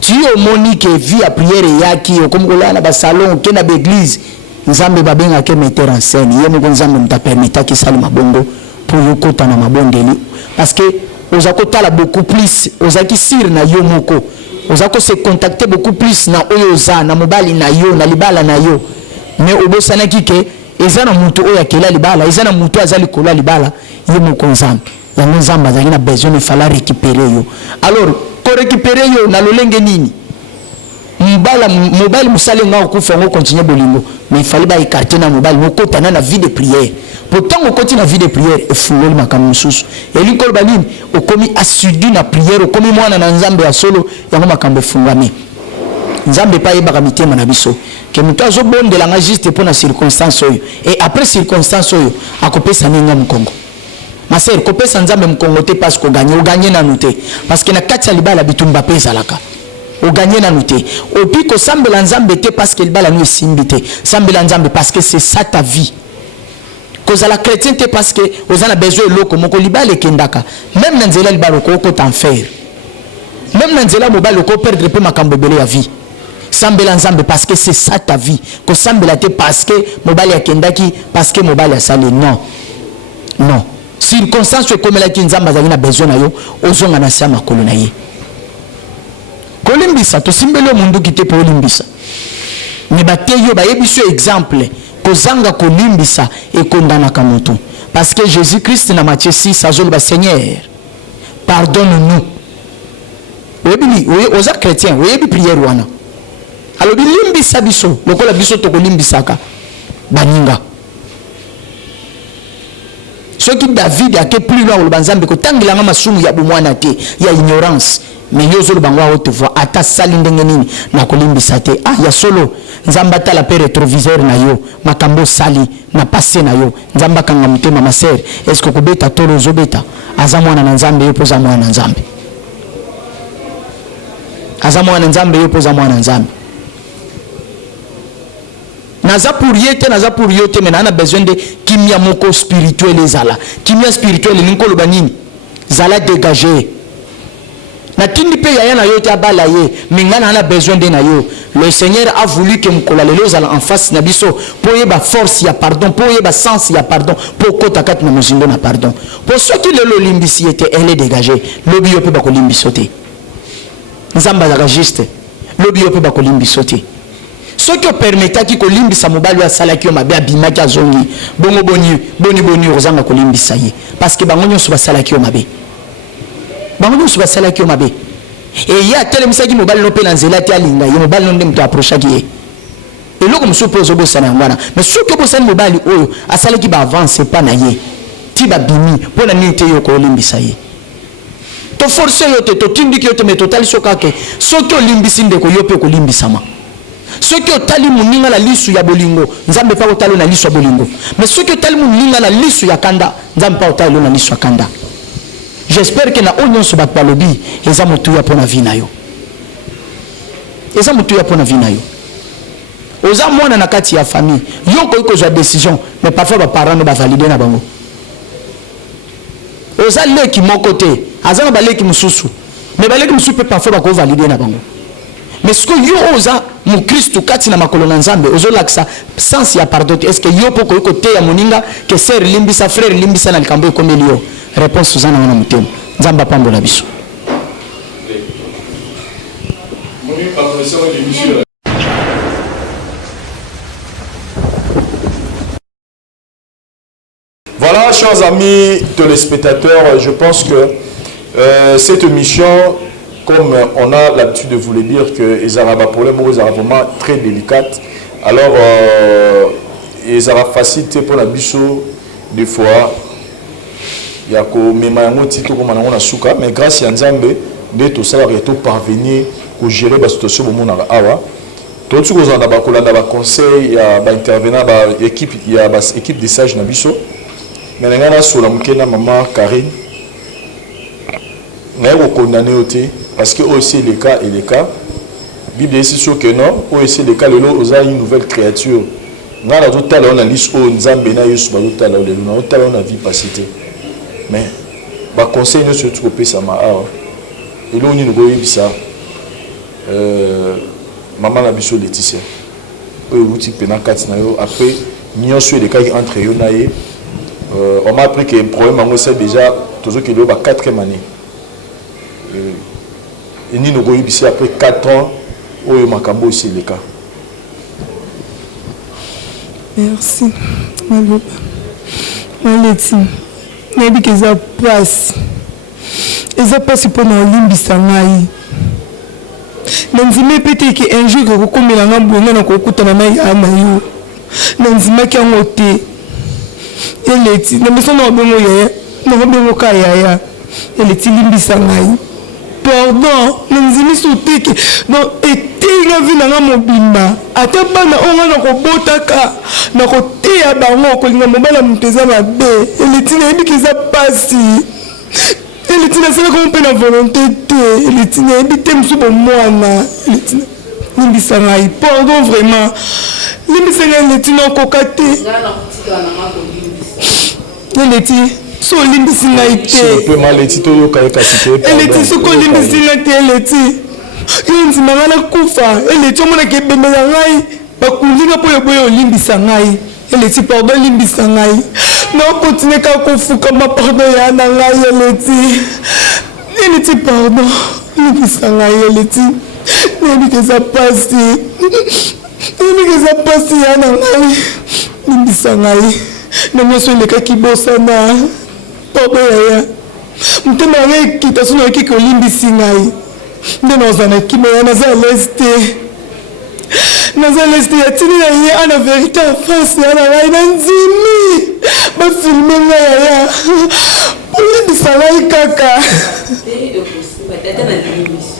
tu omoni que vie à prière yaki comme kola na ba salon ke na l'église nzambe babenga ke metteur en scène ye moko nzambe mta permettre ki sali mabongo pour yo kota na mabondeli parce que ozako tala beaucoup plus ozaki sir na yo moko ozako se contacter beaucoup plus na oyo za na mobali na yo na libala na yo mais obosana kike ezana mutu oya kela libala ezana mutu azali kola libala ye moko nzambe ya nzambe azali na besoin de falloir récupérer yo alors pour récupérer yo na lolenge nini mobile musale nga ko faire continuer bolingo mais il fallait ba écarter na mobile moko tana na vie de prière pourtant on continue la vie de prière et fungoli makambo mususu et likolo balini okomi assidu na prière okomi mwana na nzambe ya solo yango makambo fungami nzambe pa yeba mitema na biso ke mutu azobondela nga juste pour na circonstance oyo et après circonstance oyo akopesa ninga mukongo ma sœur kopesa nzambe mukongo te parce que gagner na nuté parce que na kati ya libala bitumba pesa laka o gagner na nuté opi ko sambela nzambe te parce que libala no simbité sambela nzambe parce que c'est ça ta vie cause la chrétienté parce que aux a besoin loko moko libala kendaka même na nzela libala ko t'enfer même na nzela mobile ko perdre pe makambo bele ya vie sambela nzambe parce que c'est ça ta vie ko sambela te parce que mobile ya kendaki parce que mobile ya sali non non circonstance comme la kinzamba zali na besoin na yo ozonga na sia makolo na ye kolimbisa to simbelo mundu kite po limbisa ne bateyo ba yebiso exemple kozanga kolimbisa et kondana kamutu parce que Jésus-Christ na Matthieu 6 azol ba Seigneur pardonne-nous oui oza chrétien oui bi prière wana alors bi limbisa biso lokola biso to kolimbisaka baninga ce qui David a que plus loin le banzambe ko tangilanga masumu ya bomwana te ya ignorance mais yozo le bangwa haute voix ata sali ndenge nini na kolimbisa te ya solo nzamba tala pe rétroviseur na yo makambo sali na passé na yo nzamba kanga mutema ma sœur est-ce que kobeta tolo zobeta azamwana na nzambe yo poza mwana nzambe azamwana nzambe yo poza mwana nzambe naza pour yete mais on a besoin de kimia moko spirituel ezala kimia spirituel ninko loba nini zala dégager na tindi pe ya na yote abala ye mingana na besoin de na yo le Seigneur a voulu que mkola lelo zala en face na biso pour yeba force ya pardon pour yeba sens ya pardon pour kota kat na mozindo na pardon pour ceux qui le limbisi était elle est dégagée lobi yo pe ba ko limbisote nzamba za juste lobi yo pe ba ko limbisote ce qui permettait ki ko limbisa mobali ya salaki yo mabe abimaki azongi bongo boni ozanga ko limbisa ye parce que bango nyonso ba salaki yo mabe bango nyonso ba salaki yo mabe et ya telemisaki mobali no pe na nzela ti alinga ye mobali no ndem to approchaki ye et loko msupozo bo sana ngwana mais ce que bo sana mobali oyo asalaki ba avance pas na ye ti ba bimi pona nite yo ko limbisa ye to force yo te to tindiki yo te me total sokake so ki olimbisi ndeko yo pe ko limbisama ceux qui ont tali muninga na lisu ya bolingo nzambe pa otalo na lisu ya bolingo mais ceux qui ont tali muninga na lisu ya kanda nzambe pa otalo na lisu ya kanda j'espère que na onyon so bat balobi eza mutu ya pona vie na yo eza mutu ya pona vie na yo oza mwana na kati ya famille yo ko iko za décision mais parfois ba parents no ba valider na bango oza leki moko te azana ba leki mususu mais ba leki mususu pe parfois ba ko valider na bango mais ce que yo oza mu Christ kati na makolo na nzambe ozolakisa sens ya pardon est-ce que yo poko iko te ya moninga que sœur limbisa frère limbisa na likambo ekomeli yo réponse zana wana mutema nzamba pambola biso Voilà, chers amis téléspectateurs, je pense que cette émission, comme on a l'habitude de vous le dire, que les Arabes problème est vraiment très délicate. Alors, les Arabes facilité pour la bicho, des fois, il y a que même titre comme on a souka, mais grâce à Nzambe, de tout ça, il parvenir à gérer la situation au monde awa. Tout ce que vous avez dans conseil, il y a intervenant, il y a équipe de sages na bicho. Mais il y a sur la maman Karine, il y a condamné aussi. parce que aussi les cas et les cas Bible est sûr que non aussi les cas le lot aux une nouvelle créature nga na tout on a liste au nzambe na yesu ba tout le na tout on a vie passée mais ba conseil ne se trouve pas ça ma et là on nous goyi ça maman la biso Laetitia eux outil pendant 4 na yo après nion sur les cas entre yo na ye on m'a appris que le problème moi c'est déjà toujours qu'il y a 4e année et nous goyi ici après 4 ans où makambo aussi les cas. Merci. Maleti. Nabi que ça passe. Et ça passe pour nous limbisa ngai. Nanzime peut-être que un jour que comme il a un bon na ko kutana na ya na yo. Nanzima ki ngote. Eleti, na biso na bengo ya. Na bengo ka ya. Eleti limbisa ngai. Pardon, nanzimi soteke. Donc etinga vina nga mobimba. Ata bana onga na kobotaka na koteya bango kolinga mobala muteza mabe. Eleti na yebi kiza pasi. Eleti na sala comme na volonté te. Eleti na yebi te musubo mwana. Eleti limbisa ngai. Pardon vraiment. Limbisa ngai eleti na kokate. Eleti so limbisi ngai te. Si peut mal Leti to yo kayeka site. Eleti so ko limbisi ngai te Eleti. Yonzi mangana kufa. Eleti omona ke bembe ngai. Bakulinga po yoboyo limbisa ngai. Eleti pardon limbisa ngai. Na continue ka kofuka ma pardon ya na ngai Eleti. Eleti pardon limbisa ngai Eleti. Nebi ke ça passe. Nebi ke ça passe ya na ngai. Limbisa ngai. Na so le ka kibosana. Pardon ya. Mtema ngai kitasuna ki ko limbisi ngai. Ndeno zana kime ya naza leste. Naza leste ya tini na ye ana vérité en face ya na ngai na nzimi. Ba filmer ngai ya. Limbisa ngai kaka. Tata na limbisi.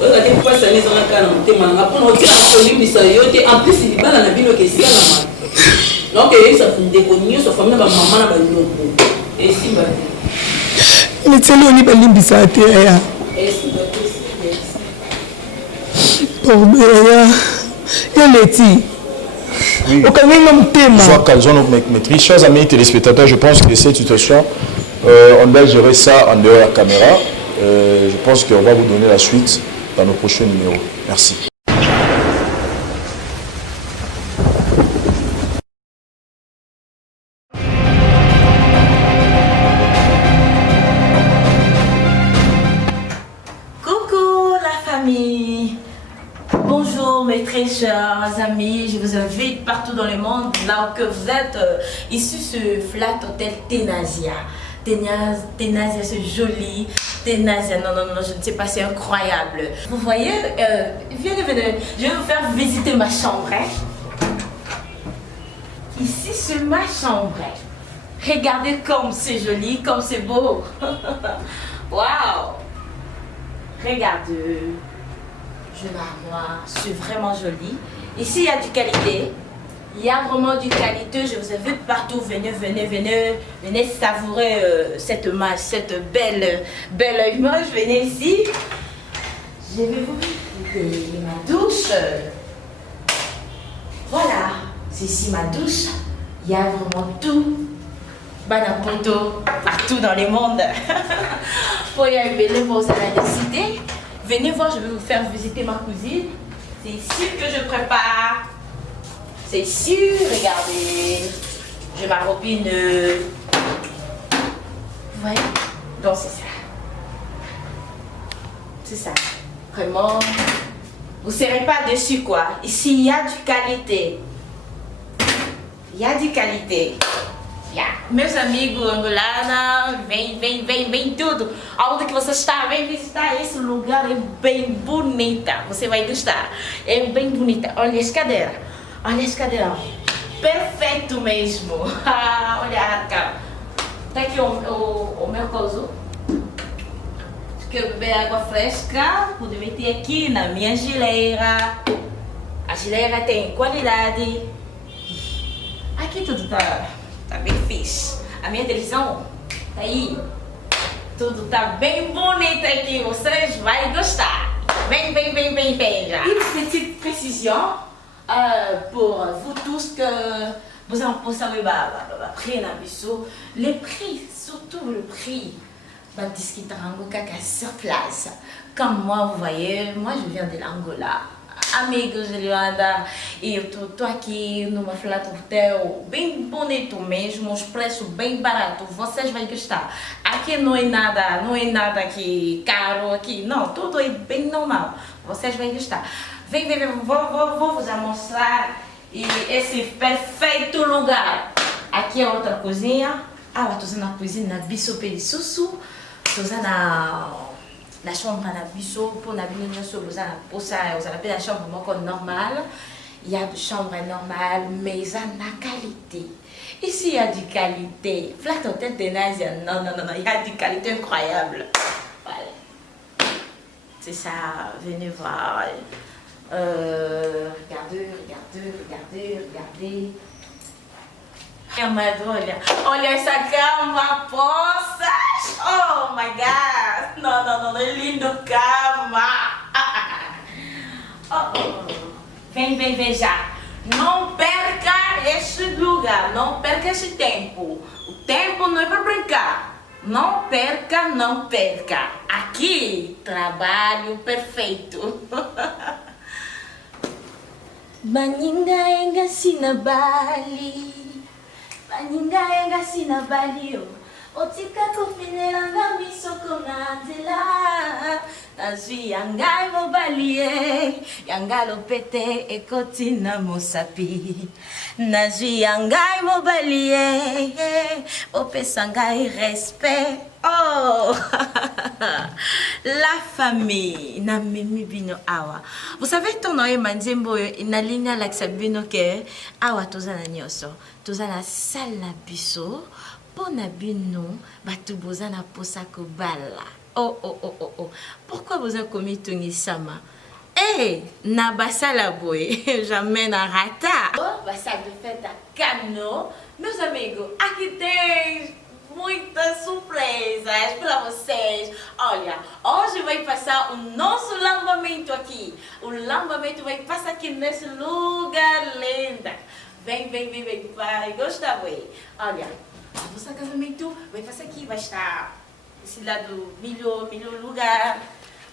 Oyo te kwa sana zana kana mtema nga pona otira ko limbisa yote en plus libala na bino ke sia na ma. Donc ça fait des connus sa famille ba maman na ba loko. Et si ba. Ni tselo ni ba limbisa te ya. Et si ba. Soit calzone maîtrise. Chers amis téléspectateurs, je pense que cette situation, on doit gérer ça en dehors de la caméra. Je pense qu'on va vous donner la suite dans nos prochains numéros. Merci. Très chers amis, je vous invite partout dans le monde, là où que vous êtes, ici sur Flat Hotel Tenasia. Tenasia, c'est joli. Tenasia, non, je ne sais pas, c'est incroyable. Vous voyez, venez, je vais vous faire visiter ma chambre. Hein. Ici, c'est ma chambre. Regardez comme c'est joli, comme c'est beau. Waouh! Regardez. Jeune armoire, c'est vraiment joli. Ici, il y a du qualité. Il y a vraiment du qualité. Je vous invite partout. Venez savourer cette marche, cette belle image. Venez ici. Je vais vous montrer ma douche. Voilà, c'est ici ma douche. Il y a vraiment tout. Banapoto, partout dans le monde. Pour y arriver, vous allez décider. Venez voir, je vais vous faire visiter ma cuisine. C'est ici que je prépare. C'est ici, regardez. Je m'arrobine. Vous voyez? Donc c'est ça. C'est ça. Vraiment. Vous ne serez pas dessus quoi. Ici, il y a du qualité. Il y a du qualité. Yeah. Meus amigos angolanos, vem tudo. Aonde que você está, vem visitar esse lugar, é bem bonita. Você vai gostar. É bem bonita. Olha as cadeiras. Olha as cadeiras. Perfeito mesmo. Olha a arca. Tá aqui o meu coso. Quero beber água fresca. Pode meter aqui na minha geleira. A geleira tem qualidade. Aqui tudo tá bem fixe. A minha televisão tá aí. Tudo tá bem bonito aqui. Vocês vai gostar. Vem, vem, vem, vem, vem já. Une petite précision pour vous tous que vous en pensez prix na biso. Les prix, surtout le prix. Va discuter sur place. Comme moi, vous voyez, moi je viens de l'Angola. Amigos de Luanda, e eu tô aqui numa flat hotel bem bonito mesmo, os preços bem baratos, vocês vão gostar. Aqui não é nada aqui caro aqui, não, tudo é bem normal, vocês vão gostar. Vem, vou vos mostrar esse perfeito lugar. Aqui é outra cozinha, tô usando a cozinha na Bissopé de Sussu, tô usando la chambre à la biseau pour la biseau vous avez la chambre normale, il y a des chambres normales mais ça a qualité. Ici il y a du qualité, flat hotel de Nasia, non, il y a du qualité incroyable. Voilà, c'est ça, venez voir. Regardez. Olha essa cama, poças! Oh my God! Não, lindo cama! Vem já! Não perca este lugar, não perca este tempo. O tempo não é para brincar. Não perca. Aqui, trabalho perfeito. Maninga enga sinabali. Maninga enga sinabalio, otika kofineranga misoko nzela. Nazwi yangai mobalie, yangalo pete ekotina mosapi. Nazwi yangai mobalie, opesangai respect. Oh, la famille na mimi bino awa. Vous savez tono e manzembo na linga la sabino ke awa tozana nyoso. Tozana sala biso pona bino batu bozana posa ko bala. Oh. Pourquoi vous avez commis Tony Sama? Na basala boy, jamais na rata. Oh, basala de fête à Cano. Meus amigos, aqui tem muitas surpresas para vocês. Olha, hoje vai passar o nosso lambamento aqui. O lambamento vai passar aqui nesse lugar lindo. Vem, vai gostar, ué. Olha, o nosso casamento vai passar aqui, vai estar esse lado melhor lugar.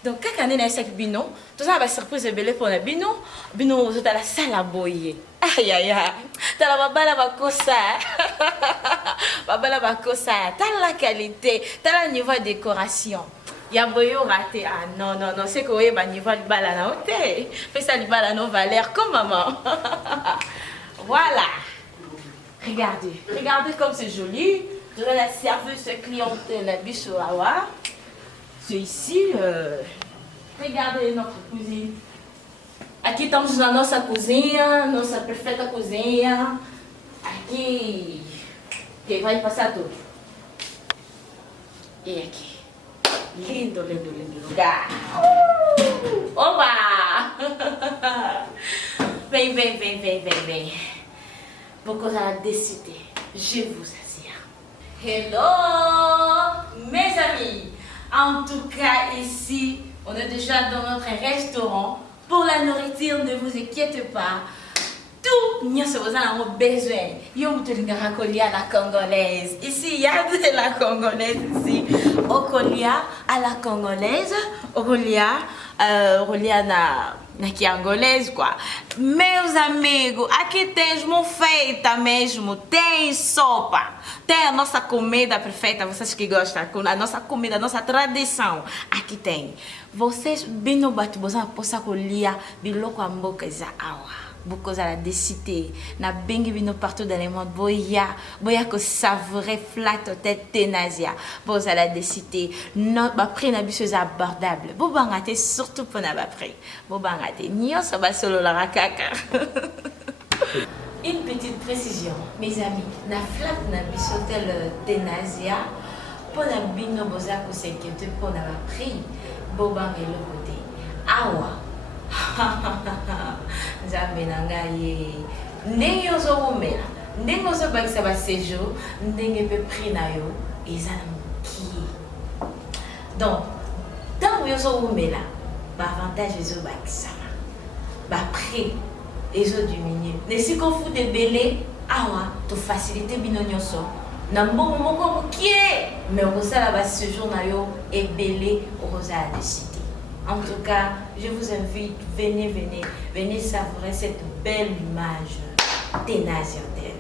Donc, quand on est dans cette bino, tout ça va surprise belle pour la bino vous êtes à la salle à boyer. Aïe. T'as la babala bakosa. T'as la qualité, t'as le niveau de décoration. Ya boyo raté. Ah non, c'est quoi le niveau de balana hôtel. Fais ça le balana valeur comme maman. Voilà. Regardez comme c'est joli. Je vais la serveuse clientèle la bichoawa. C'est ici, regardez notre cuisine. Aqui estamos na nossa cozinha, nossa perfeita cozinha. Aqui, que vai passar tudo. E aqui, lindo lugar. Oba! Vem. Pour la décider, je vous assure. Hello, mes amis. En tout cas, ici, on est déjà dans notre restaurant. Pour la nourriture, ne vous inquiétez pas. Tout, nous avons besoin. Nous avons la congolaise. Ici, il y a de la congolaise ici. Okolia à la congolaise. Okolia na angolaise, quoi. Meus amigos, aqui temos feita mesmo, tem sopa, tem a nossa comida perfeita, vocês que gostam, a nossa comida, a nossa tradição, aqui tem. Vocês, bino batubosa, possa colher, biloko amboka za awa. Beaucoup à la décité, na bengi bino partout dans le monde, boya ko savourer flat tête tenasia, boza la décité, no ba prix na biso abordable, bo bangate surtout pour na ba prix, bo bangate nyo ça va solo la rakaka. Une petite précision, mes amis, na flat na biso tel tenasia, pour na bino boza ko s'inquiéter pour na ba prix, bo bangé le côté. Awa. Nzambe na ngai ndenge ozomela ndenge ozobakisa baséjour ndenge mpe prix na yo eza na mokie. Donc ntango là, avantage les autres ça. Prix les autres diminuent. Mais si qu'on fout des belés, tu faciliter binonyoso. Na bon moment comme qui est, mais on ça là-bas ce jour na yo et belé on a décidé. En tout cas, je vous invite, venez savourer cette belle image ténacité.